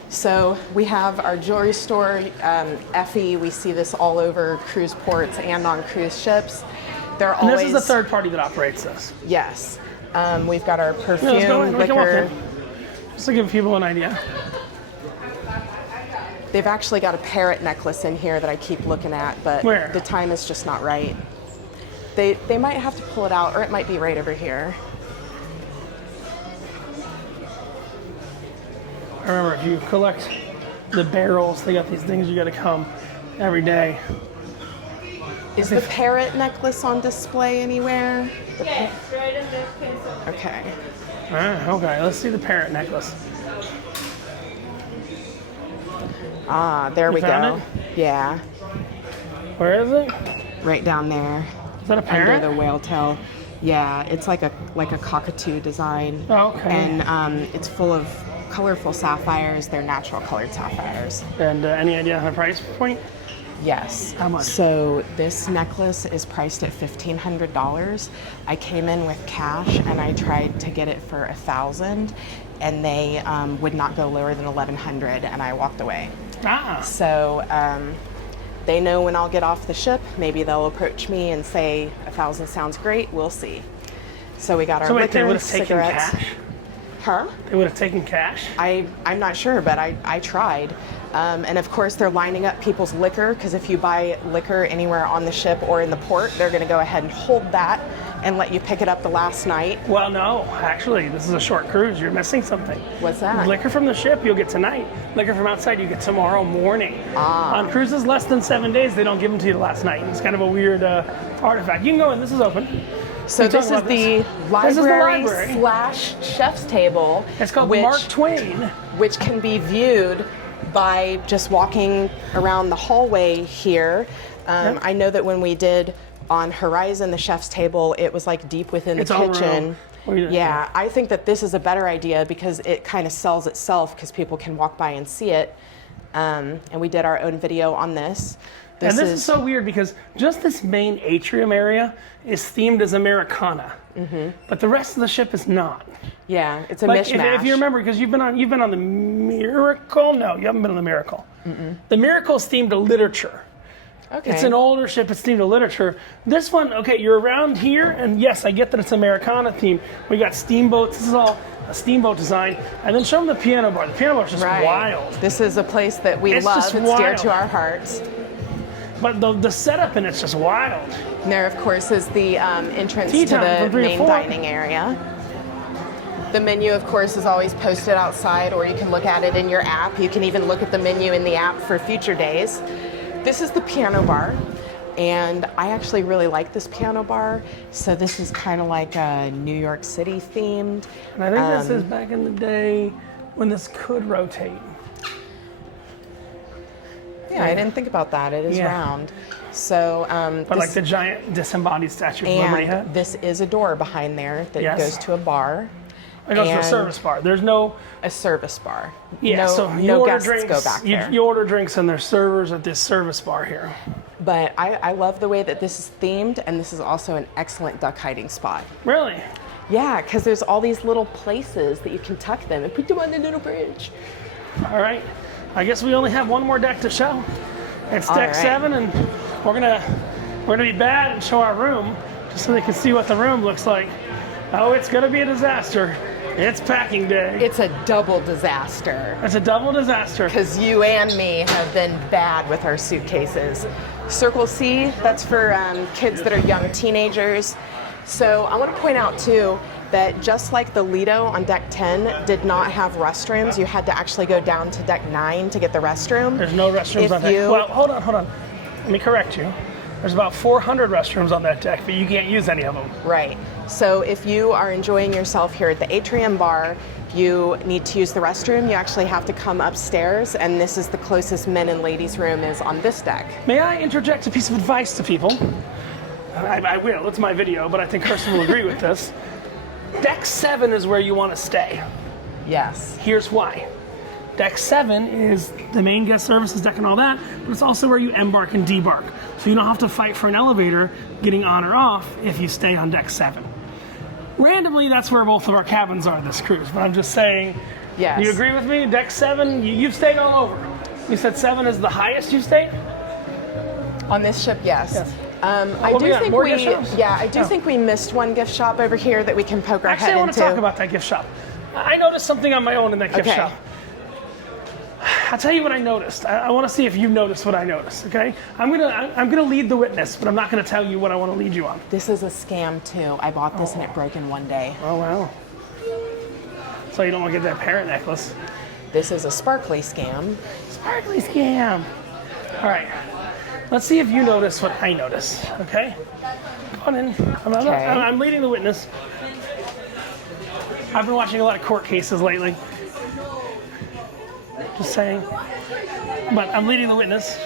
So we have our jewelry store, Effie. We see this all over cruise ports and on cruise ships. They're And always this is the third party that operates this. Yes. We've got our Yeah, perfume, let's go in. We can walk liquor. in. Just to give people an idea. They've actually got a parrot necklace in here that I keep looking at, but Where? the time is just not right. They might have to pull it out, or it might be right over here. I remember if you collect the barrels, they got these things you got to come every day. Is the parrot necklace on display anywhere? Yes, right in this pencil. Okay. Okay, let's see the parrot necklace. Ah, there we found go. Yeah, Where is it? right down there Is that a parrot? under the whale tail. Yeah, it's like a cockatoo design. Oh, okay. And it's full of colorful sapphires. They're natural colored sapphires. And any idea on the price point? Yes. How much? So this necklace is priced at $1,500. I came in with cash and I tried to get it for $1,000, and they would not go lower than $1,100, and I walked away. Ah, So they know when I'll get off the ship. Maybe they'll approach me and say $1,000 sounds great. We'll see. So we got our so wait, liquor, they would have taken cigarettes. cash? Huh? They would have taken cash? I'm not sure, but I tried. And of course, they're lining up people's liquor, because if you buy liquor anywhere on the ship or in the port, they're going to go ahead and hold that and let you pick it up the last night. Well, no, actually, this is a short cruise. You're missing something. What's that? Liquor from the ship, you'll get tonight. Liquor from outside, you get tomorrow morning. Ah. On cruises less than 7 days, they don't give them to you the last night. It's kind of a weird artifact. You can go in. This is open. So We talk this is about the This is the library slash chef's table. It's called which, Mark Twain. which can be viewed by just walking around the hallway here. I know that when we did on Horizon, the chef's table, it was like deep within Its the own kitchen. room. Yeah, I think that this is a better idea because it kind of sells itself because people can walk by and see it. And we did our own video on this. And this is so weird because just this main atrium area is themed as Americana, but the rest of the ship is not. Yeah, it's a Like mishmash. if you remember, because you've been on the Miracle. No, you haven't been on the Miracle. The Miracle is themed to literature. Okay. It's an older ship. It's themed to literature. This one, okay, you're around here, and yes, I get that it's Americana themed. We got steamboats. This is all a steamboat design. And then show them the piano bar. The piano bar is just wild. This is a place that we It's love. just It's dear wild. to our hearts. But the setup in it's just wild. And there, of course, is the entrance Tea to time the from 3 to main 4. dining area. The menu, of course, is always posted outside, or you can look at it in your app. You can even look at the menu in the app for future days. This is the piano bar, and I actually really like this piano bar. So this is kind of like a New York City themed. And I think this is back in the day when this could rotate. Yeah, I didn't think about that. It is Yeah. round. So, But like the giant disembodied statue of Liberty and had. this is a door behind there that Yes. goes to a bar, It goes to a and- service bar. There's no, a service bar. yeah, no, so you no order guests drinks, go back there. you order drinks and there's servers at this service bar here. But I love the way that this is themed, and this is also an excellent duck hiding spot. Really? Yeah, because there's all these little places that you can tuck them and put them on the little bridge. All right. I guess we only have one more deck to show. It's All deck right. 7, and we're gonna be bad and show our room just so they can see what the room looks like. Oh, it's gonna be a disaster. It's packing day. It's a double disaster, It's a double disaster. because you and me have been bad with our suitcases. Circle C, that's for kids that are young teenagers. So I want to point out too that just like the Lido on deck 10 did not have restrooms, you had to actually go down to deck 9 to get the restroom. There's no restrooms If on deck. you- Well, hold on. Let me correct you. There's about 400 restrooms on that deck, but you can't use any of them. Right. So if you are enjoying yourself here at the Atrium bar, you need to use the restroom, you actually have to come upstairs, and this is the closest men and ladies room is on this deck. May I interject a piece of advice to people? I will. It's my video, but I think Kirsten will agree with this. Deck 7 is where you want to stay. Yes. Here's why. Deck 7 is the main guest services deck and all that, but it's also where you embark and debark. So you don't have to fight for an elevator getting on or off if you stay on deck 7. Randomly, that's where both of our cabins are this cruise, but I'm just saying, Yes. you agree with me? Deck 7, you've stayed all over. You said 7 is the highest you've stayed? On this ship, yes. Yes. I Well, do we got think more we, gift shops? yeah, I do Oh. think we missed one gift shop over here that we can poke our Actually, head I want into. to talk about that gift shop. I noticed something on my own in that gift Okay. shop. I'll tell you what I noticed. I want to see if you noticed what I noticed. Okay, I'm gonna lead the witness, but I'm not gonna tell you what I want to lead you on. This is a scam too. I bought this and it broke in one day. Oh wow! So you don't want to get that parrot necklace? This is a sparkly scam. Sparkly scam. All right, let's see if you notice what I notice. Okay, go on in. Okay. I'm leading the witness. I've been watching a lot of court cases lately. Just saying. But I'm leading the witness.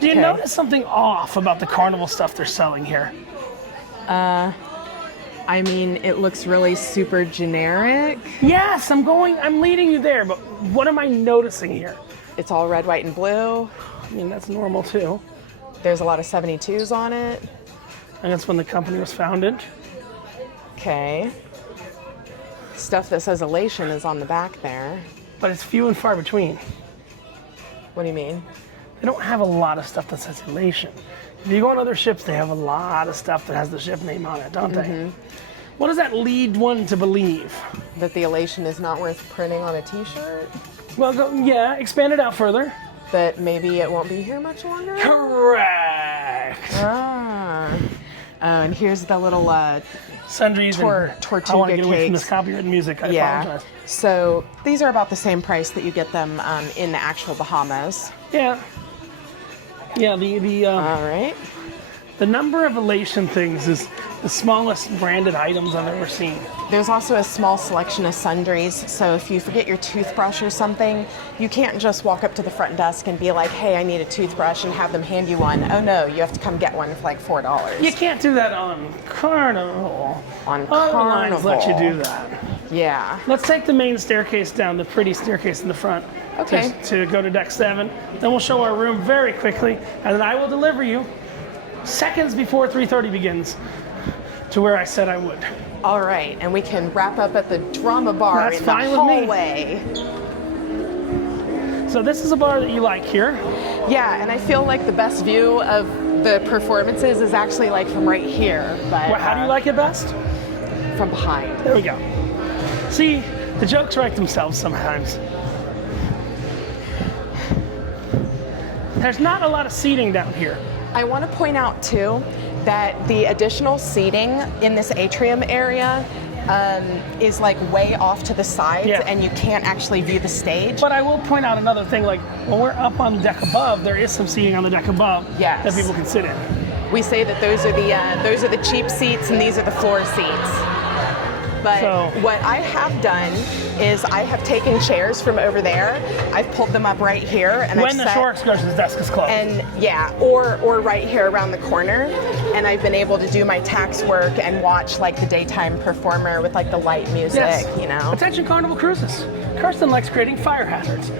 Do you Okay. notice something off about the carnival stuff they're selling here? I mean, it looks really super generic. Yes, I'm leading you there, but what am I noticing here? It's all red, white, and blue. I mean, that's normal too. There's a lot of 72s on it. And that's when the company was founded. Okay. Stuff that says Elation is on the back there. But it's few and far between. What do you mean? They don't have a lot of stuff that says Elation. If you go on other ships, they have a lot of stuff that has the ship name on it, don't they? What does that lead one to believe? That the Elation is not worth printing on a t-shirt? Well, yeah, expand it out further. That maybe it won't be here much longer? Correct. Ah. And here's the little Sundries and I want tortuga to get away from this cakes. copyrighted music. I Yeah. apologize. So these are about the same price that you get them in the actual Bahamas. Yeah. Yeah, All right. the number of Elation things is the smallest branded items I've ever seen. There's also a small selection of sundries. So if you forget your toothbrush or something, you can't just walk up to the front desk and be like, hey, I need a toothbrush, and have them hand you one. Oh no, you have to come get one for like $4. You can't do that on Carnival. On Other lines let you Carnival. do that. Yeah. Let's take the main staircase down, the pretty staircase in the front. Okay. to go to deck 7. Then we'll show our room very quickly, and then I will deliver you seconds before 3:30 begins to where I said I would. All right, and we can wrap up at the drama bar That's in the fine with me. hallway. So this is a bar that you like here. Yeah, and I feel like the best view of the performances is actually like from right here, but Well, how do you like it best? from behind. There we go. See, the jokes write themselves sometimes. There's not a lot of seating down here. I want to point out too that the additional seating in this atrium area is like way off to the sides, Yeah. and you can't actually view the stage. But I will point out another thing, like when we're up on the deck above, there is some seating on the deck above Yes. that people can sit in. We say that those are the cheap seats and these are the floor seats. But So- what I have done is I have taken chairs from over there, I've pulled them up right here, and When I've the sat, short excursion's desk is closed. and yeah, or right here around the corner, and I've been able to do my tax work and watch like the daytime performer with like the light music, Yes. you know. Attention Carnival Cruises. Kirsten likes creating fire hazards.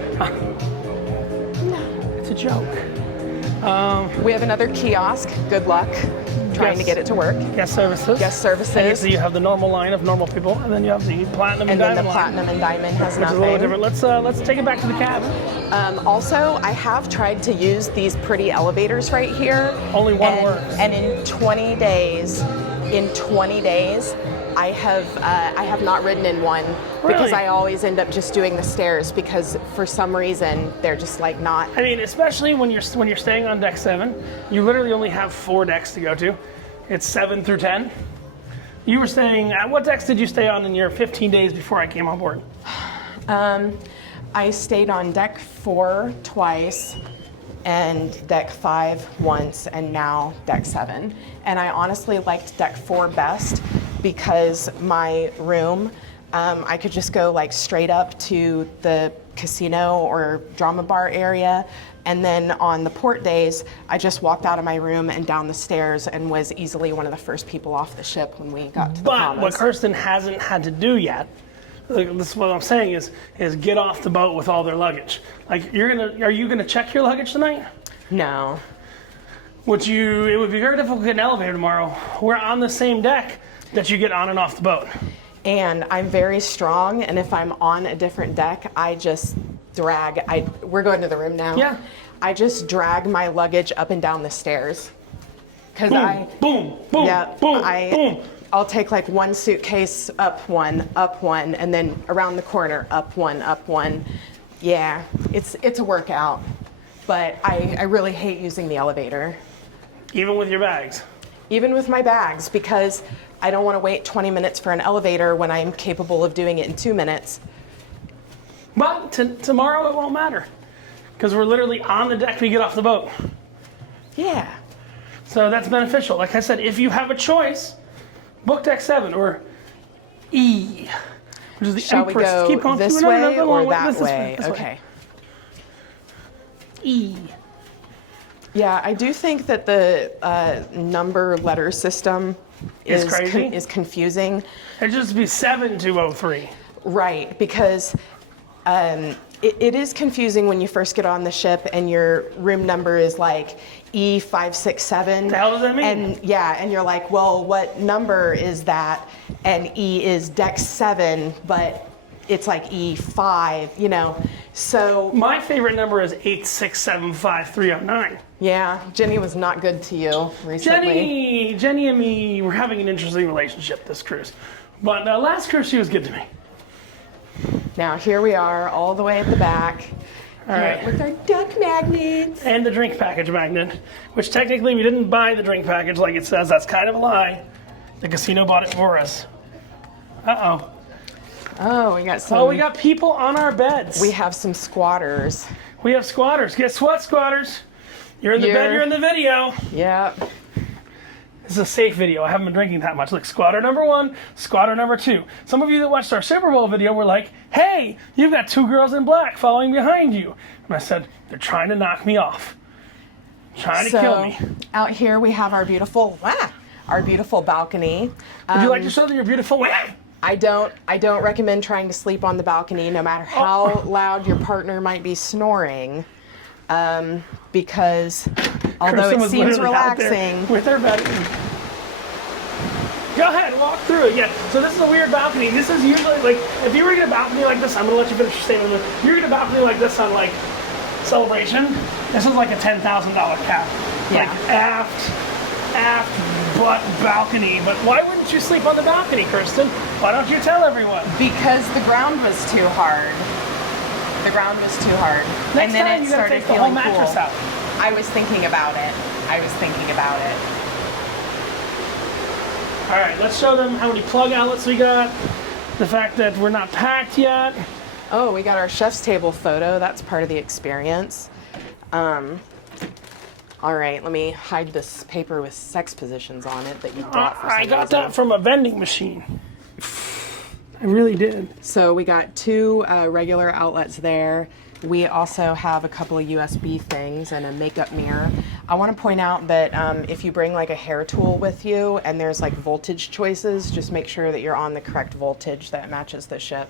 It's a joke. We have another kiosk. Good luck trying to Yes. get it to work. Guest services. Guest services. And so you have the normal line of normal people, and then you have the platinum and, And then the diamond line, platinum and diamond has which is a little nothing. different. Let's take it back to the cab. Also, I have tried to use these pretty elevators right here. Only one and, works. And in 20 days, I have not ridden in one because Really? I always end up just doing the stairs because for some reason they're just like not. I mean, especially when you're staying on deck 7, you literally only have 4 decks to go to. It's 7 through 10. You were staying at what decks did you stay on in your 15 days before I came on board? I stayed on deck 4 twice and deck 5 once and now deck 7. And I honestly liked deck 4 best because my room, I could just go like straight up to the casino or drama bar area. And then on the port days, I just walked out of my room and down the stairs and was easily one of the first people off the ship when we got to the But Bahamas. what Kirsten hasn't had to do yet, like, this is what I'm saying, is get off the boat with all their luggage. Like, are you gonna check your luggage tonight? No. It would be very difficult to get an elevator tomorrow. We're on the same deck that you get on and off the boat. And I'm very strong, and if I'm on a different deck, I just drag. We're going to the room now. Yeah. I just drag my luggage up and down the stairs. Because Boom, boom, boom, boom. I'll take like one suitcase up one, and then around the corner, up one. Yeah, it's a workout. But I really hate using the elevator. Even with your bags. Even with my bags, because I don't want to wait 20 minutes for an elevator when I'm capable of doing it in 2 minutes. But tomorrow it won't matter. Because we're literally on the deck when we get off the boat. Yeah. So that's beneficial. Like I said, if you have a choice, book deck 7 or E, which is the Shall we Empress. go Keep going. this No, way no, or no, that this way? this Okay. E. Yeah, I do think that the number letter system Is crazy? is confusing. It'd just be 7203. Right, because it is confusing when you first get on the ship and your room number is like E567. The hell does that mean? And you're like, well, what number is that? And E is deck 7, but it's like E5, you know. So My favorite number is 8675309. yeah, Jenny was not good to you recently. Jenny and me, we're having an interesting relationship this cruise. But last cruise, she was good to me. Now here we are, all the way at the back, All right. with our duck magnets. And the drink package magnet, which technically we didn't buy the drink package like it says. That's kind of a lie. The casino bought it for us. Uh-oh. Oh, we got some. Oh, we got people on our beds. We have some squatters. We have squatters. Guess what, squatters? You're in the bed, you're in the video. Yep. This is a safe video. I haven't been drinking that much. Look, squatter number 1, squatter number 2. Some of you that watched our Super Bowl video were like, hey, you've got 2 girls in black following behind you. And I said, they're trying to knock me off. Trying to kill me. Out here we have our beautiful balcony. Would you like to show them your beautiful I don't recommend trying to sleep on the balcony, no matter how loud your partner might be snoring, because although Kristen it was seems literally out there relaxing, with her balcony. Go ahead, walk through it. Yeah. So this is a weird balcony. This is usually like if you were in a balcony like this. I'm gonna let you finish your statement. If you're in a balcony like this on like Celebration, this is like a $10,000 cap. Yeah. Like aft butt balcony. But why wouldn't you sleep on the balcony, Kirsten? Why don't you tell everyone? because the ground was too hard. The ground was too hard, Next and then time it you gotta started take the whole feeling mattress cool. out. I was thinking about it. All right, let's show them how many plug outlets we got. The fact that we're not packed yet. Oh, we got our chef's table photo. That's part of the experience. All right, let me hide this paper with sex positions on it that you brought for some I got reason. that from a vending machine. I really did. So we got 2 regular outlets there. We also have a couple of USB things and a makeup mirror. I want to point out that if you bring like a hair tool with you and there's like voltage choices, just make sure that you're on the correct voltage that matches the ship.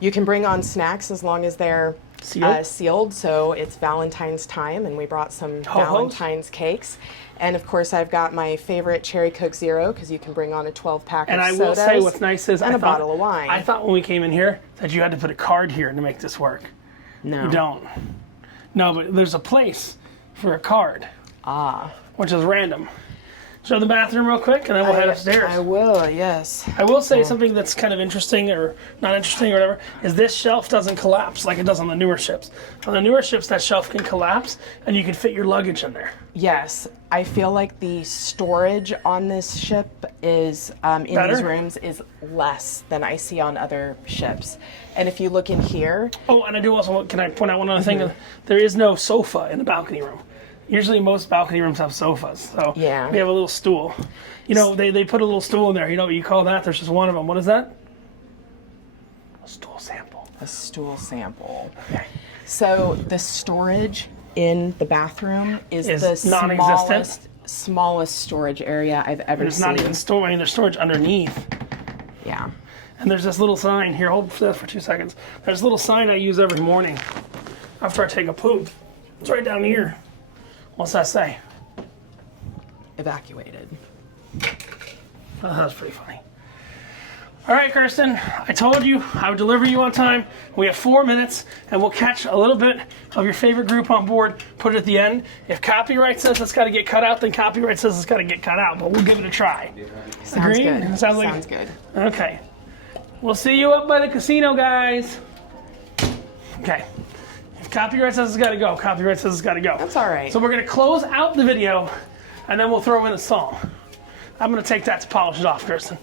You can bring on snacks as long as they're sealed. So it's Valentine's time, and we brought some Valentine's cakes. And of course, I've got my favorite Cherry Coke Zero because you can bring on a 12-pack And of I sodas. will say what's nice is and a bottle of wine. I thought when we came in here that you had to put a card here to make this work. No. You don't. No, but there's a place for a card. Which is random. Show the bathroom real quick, and then we'll head upstairs. I will, yes. I will say something that's kind of interesting or not interesting or whatever is this shelf doesn't collapse like it does on the newer ships. On the newer ships, that shelf can collapse and you can fit your luggage in there. Yes, I feel like the storage on this ship is in Better? these rooms is less than I see on other ships. And if you look in here, Oh, and I do also, can I point out one other thing? There is no sofa in the balcony room. Usually most balcony rooms have sofas, so Yeah. we have a little stool. You know, they put a little stool in there. You know what you call that? There's just one of them. What is that? A stool sample. a stool sample. Okay. So the storage in the bathroom is the non-existent? smallest storage area I've ever There's seen. not even storage. I mean, there's storage underneath. Yeah. And there's this little sign here. Hold this for 2 seconds. There's a little sign I use every morning after I take a poop. It's right down here. What's that say? Evacuated. Oh, that was pretty funny. All right, Kirsten, I told you I would deliver you on time. We have 4 minutes, and we'll catch a little bit of your favorite group on board, put it at the end. If copyright says it's got to get cut out, then copyright says it's got to get cut out, but we'll give it a try. Sounds Agreed? good. Sounds like- Sounds good. Okay. We'll see you up by the casino, guys. Okay. If copyright says it's got to go, copyright says it's got to go. That's all right. So we're going to close out the video, and then we'll throw in a song. I'm going to take that to polish it off, Kirsten.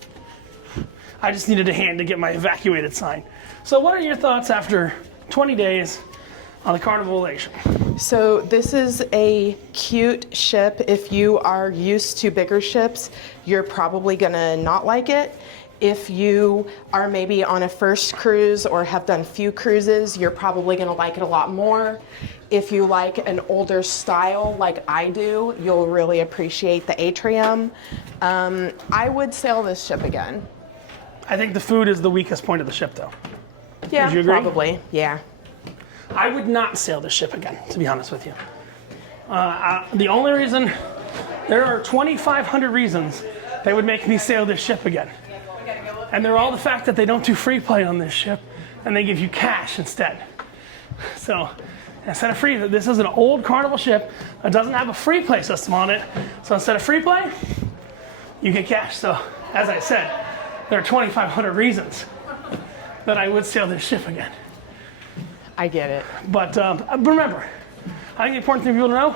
I just needed a hand to get my evacuated sign. So what are your thoughts after 20 days on the Carnival Elation? So this is a cute ship. If you are used to bigger ships, you're probably gonna not like it. If you are maybe on a first cruise or have done few cruises, you're probably gonna like it a lot more. If you like an older style like I do, you'll really appreciate the Atrium. I would sail this ship again. I think the food is the weakest point of the ship, though. Yeah, Would you agree? probably, yeah. I would not sail this ship again, to be honest with you. The only reason, there are 2,500 reasons that would make me sail this ship again. And they're all the fact that they don't do free play on this ship, and they give you cash instead. So, instead of free, this is an old Carnival ship that doesn't have a free play system on it. So instead of free play, you get cash. So, as I said, there are 2,500 reasons that I would sail this ship again. I get it. But remember, I think the important thing for people to know,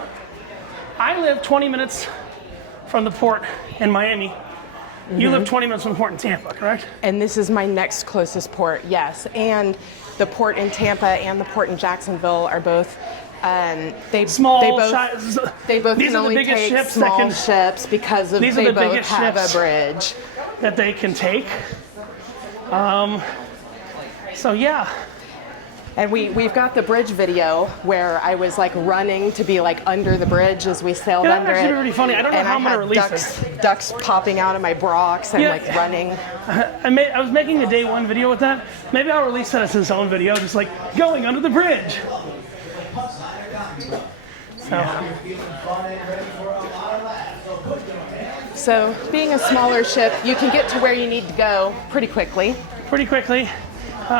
I live 20 minutes from the port in Miami. You live 20 minutes from the port in Tampa, correct? And this is my next closest port, yes. And the port in Tampa and the port in Jacksonville are both Small, they both these can are the only biggest take ships small ships because of these are they the both biggest have ships. a bridge. that they can take. So yeah, And we've got the bridge video where I was like running to be like under the bridge as we sailed Yeah, that under actually it. be really funny. I don't know And how I'm gonna had release this. ducks popping out of my brocs and Yeah. like running. I was making a day one video with that. Maybe I'll release that as its own video, just like going under the bridge. So being a smaller ship, you can get to where you need to go pretty quickly. Pretty quickly.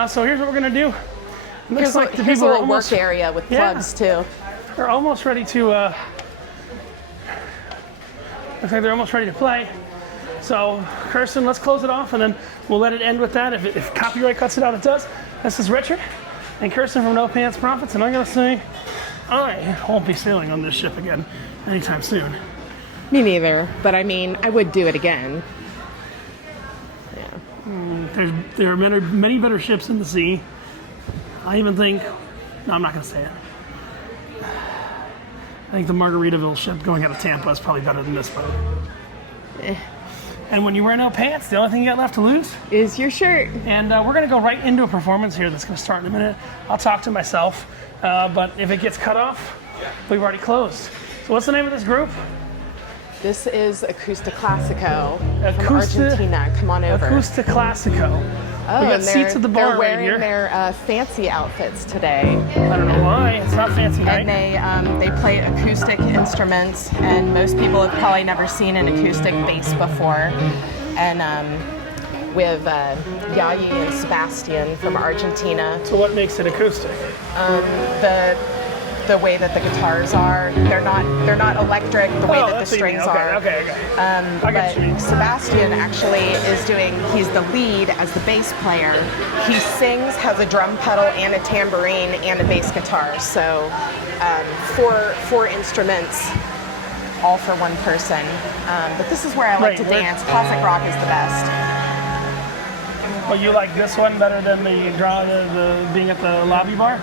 So here's what we're gonna do. Looks Here's, like the here's a people are little almost, work area with Yeah. clubs too. are almost ready to. Looks like they're almost ready to play. So Kirsten, let's close it off, and then we'll let it end with that. If copyright cuts it out, it does. This is Richard and Kirsten from No Pants Profits, and I'm gonna say I won't be sailing on this ship again anytime soon. Me neither, but I mean, I would do it again. There are many better ships in the sea. I even think, no, I'm not going to say it. I think the Margaritaville ship going out of Tampa is probably better than this boat. And when you wear no pants, the only thing you got left to lose. Is your shirt. And we're going to go right into a performance here that's going to start in a minute. I'll talk to myself, but if it gets cut off, we've already closed. So what's the name of this group? This is Acoustic Classico from Acoustic- Argentina. Come on over. Acoustic Classico. Oh, we got and seats at the bar they're right wearing here. their fancy outfits today. I don't know why. It's not fancy And night. they play acoustic instruments, and most people have probably never seen an acoustic bass before. And we have Yayi and Sebastian from Argentina. So what makes it acoustic? The way that the guitars are, they're not electric. The way that the that's what you mean. strings are. Okay. I got But you. Sebastian actually he's the lead as the bass player. He sings, has a drum pedal and a tambourine and a bass guitar. So four instruments, all for one person. But this is where I like Right, to dance. Classic rock is the best. Well, you like this one better than the being at the lobby bar?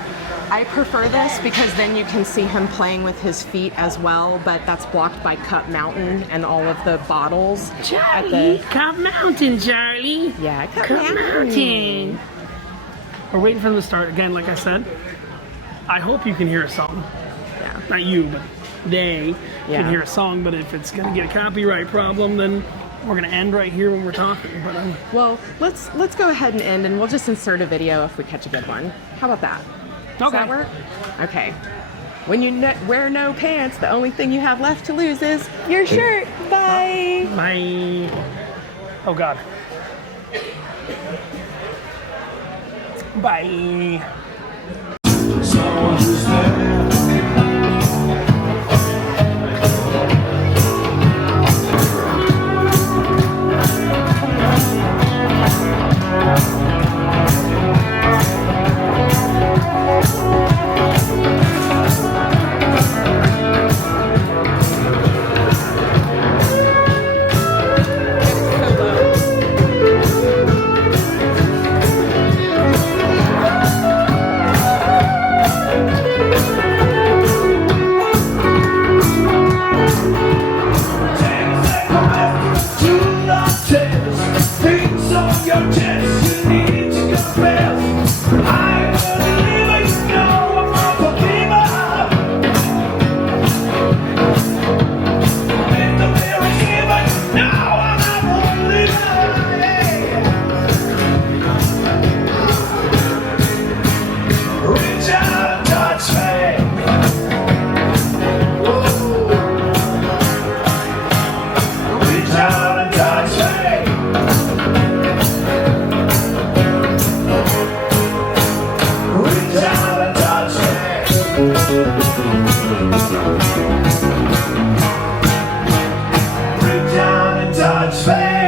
I prefer this because then you can see him playing with his feet as well, but that's blocked by Cup Mountain and all of the bottles. Cup Mountain, Charlie. Yeah, Cup Mountain. We're waiting for them to start again, like I said. I hope you can hear a song. Yeah. Not you, but they Yeah. can hear a song, but if it's going to get a copyright problem, then we're going to end right here when we're talking. But Well, let's go ahead and end, and we'll just insert a video if we catch a good one. How about that? Does that work? Okay. When you wear no pants, the only thing you have left to lose is your shirt. Bye. Bye. Oh, God. Bye. Reach down and touch me.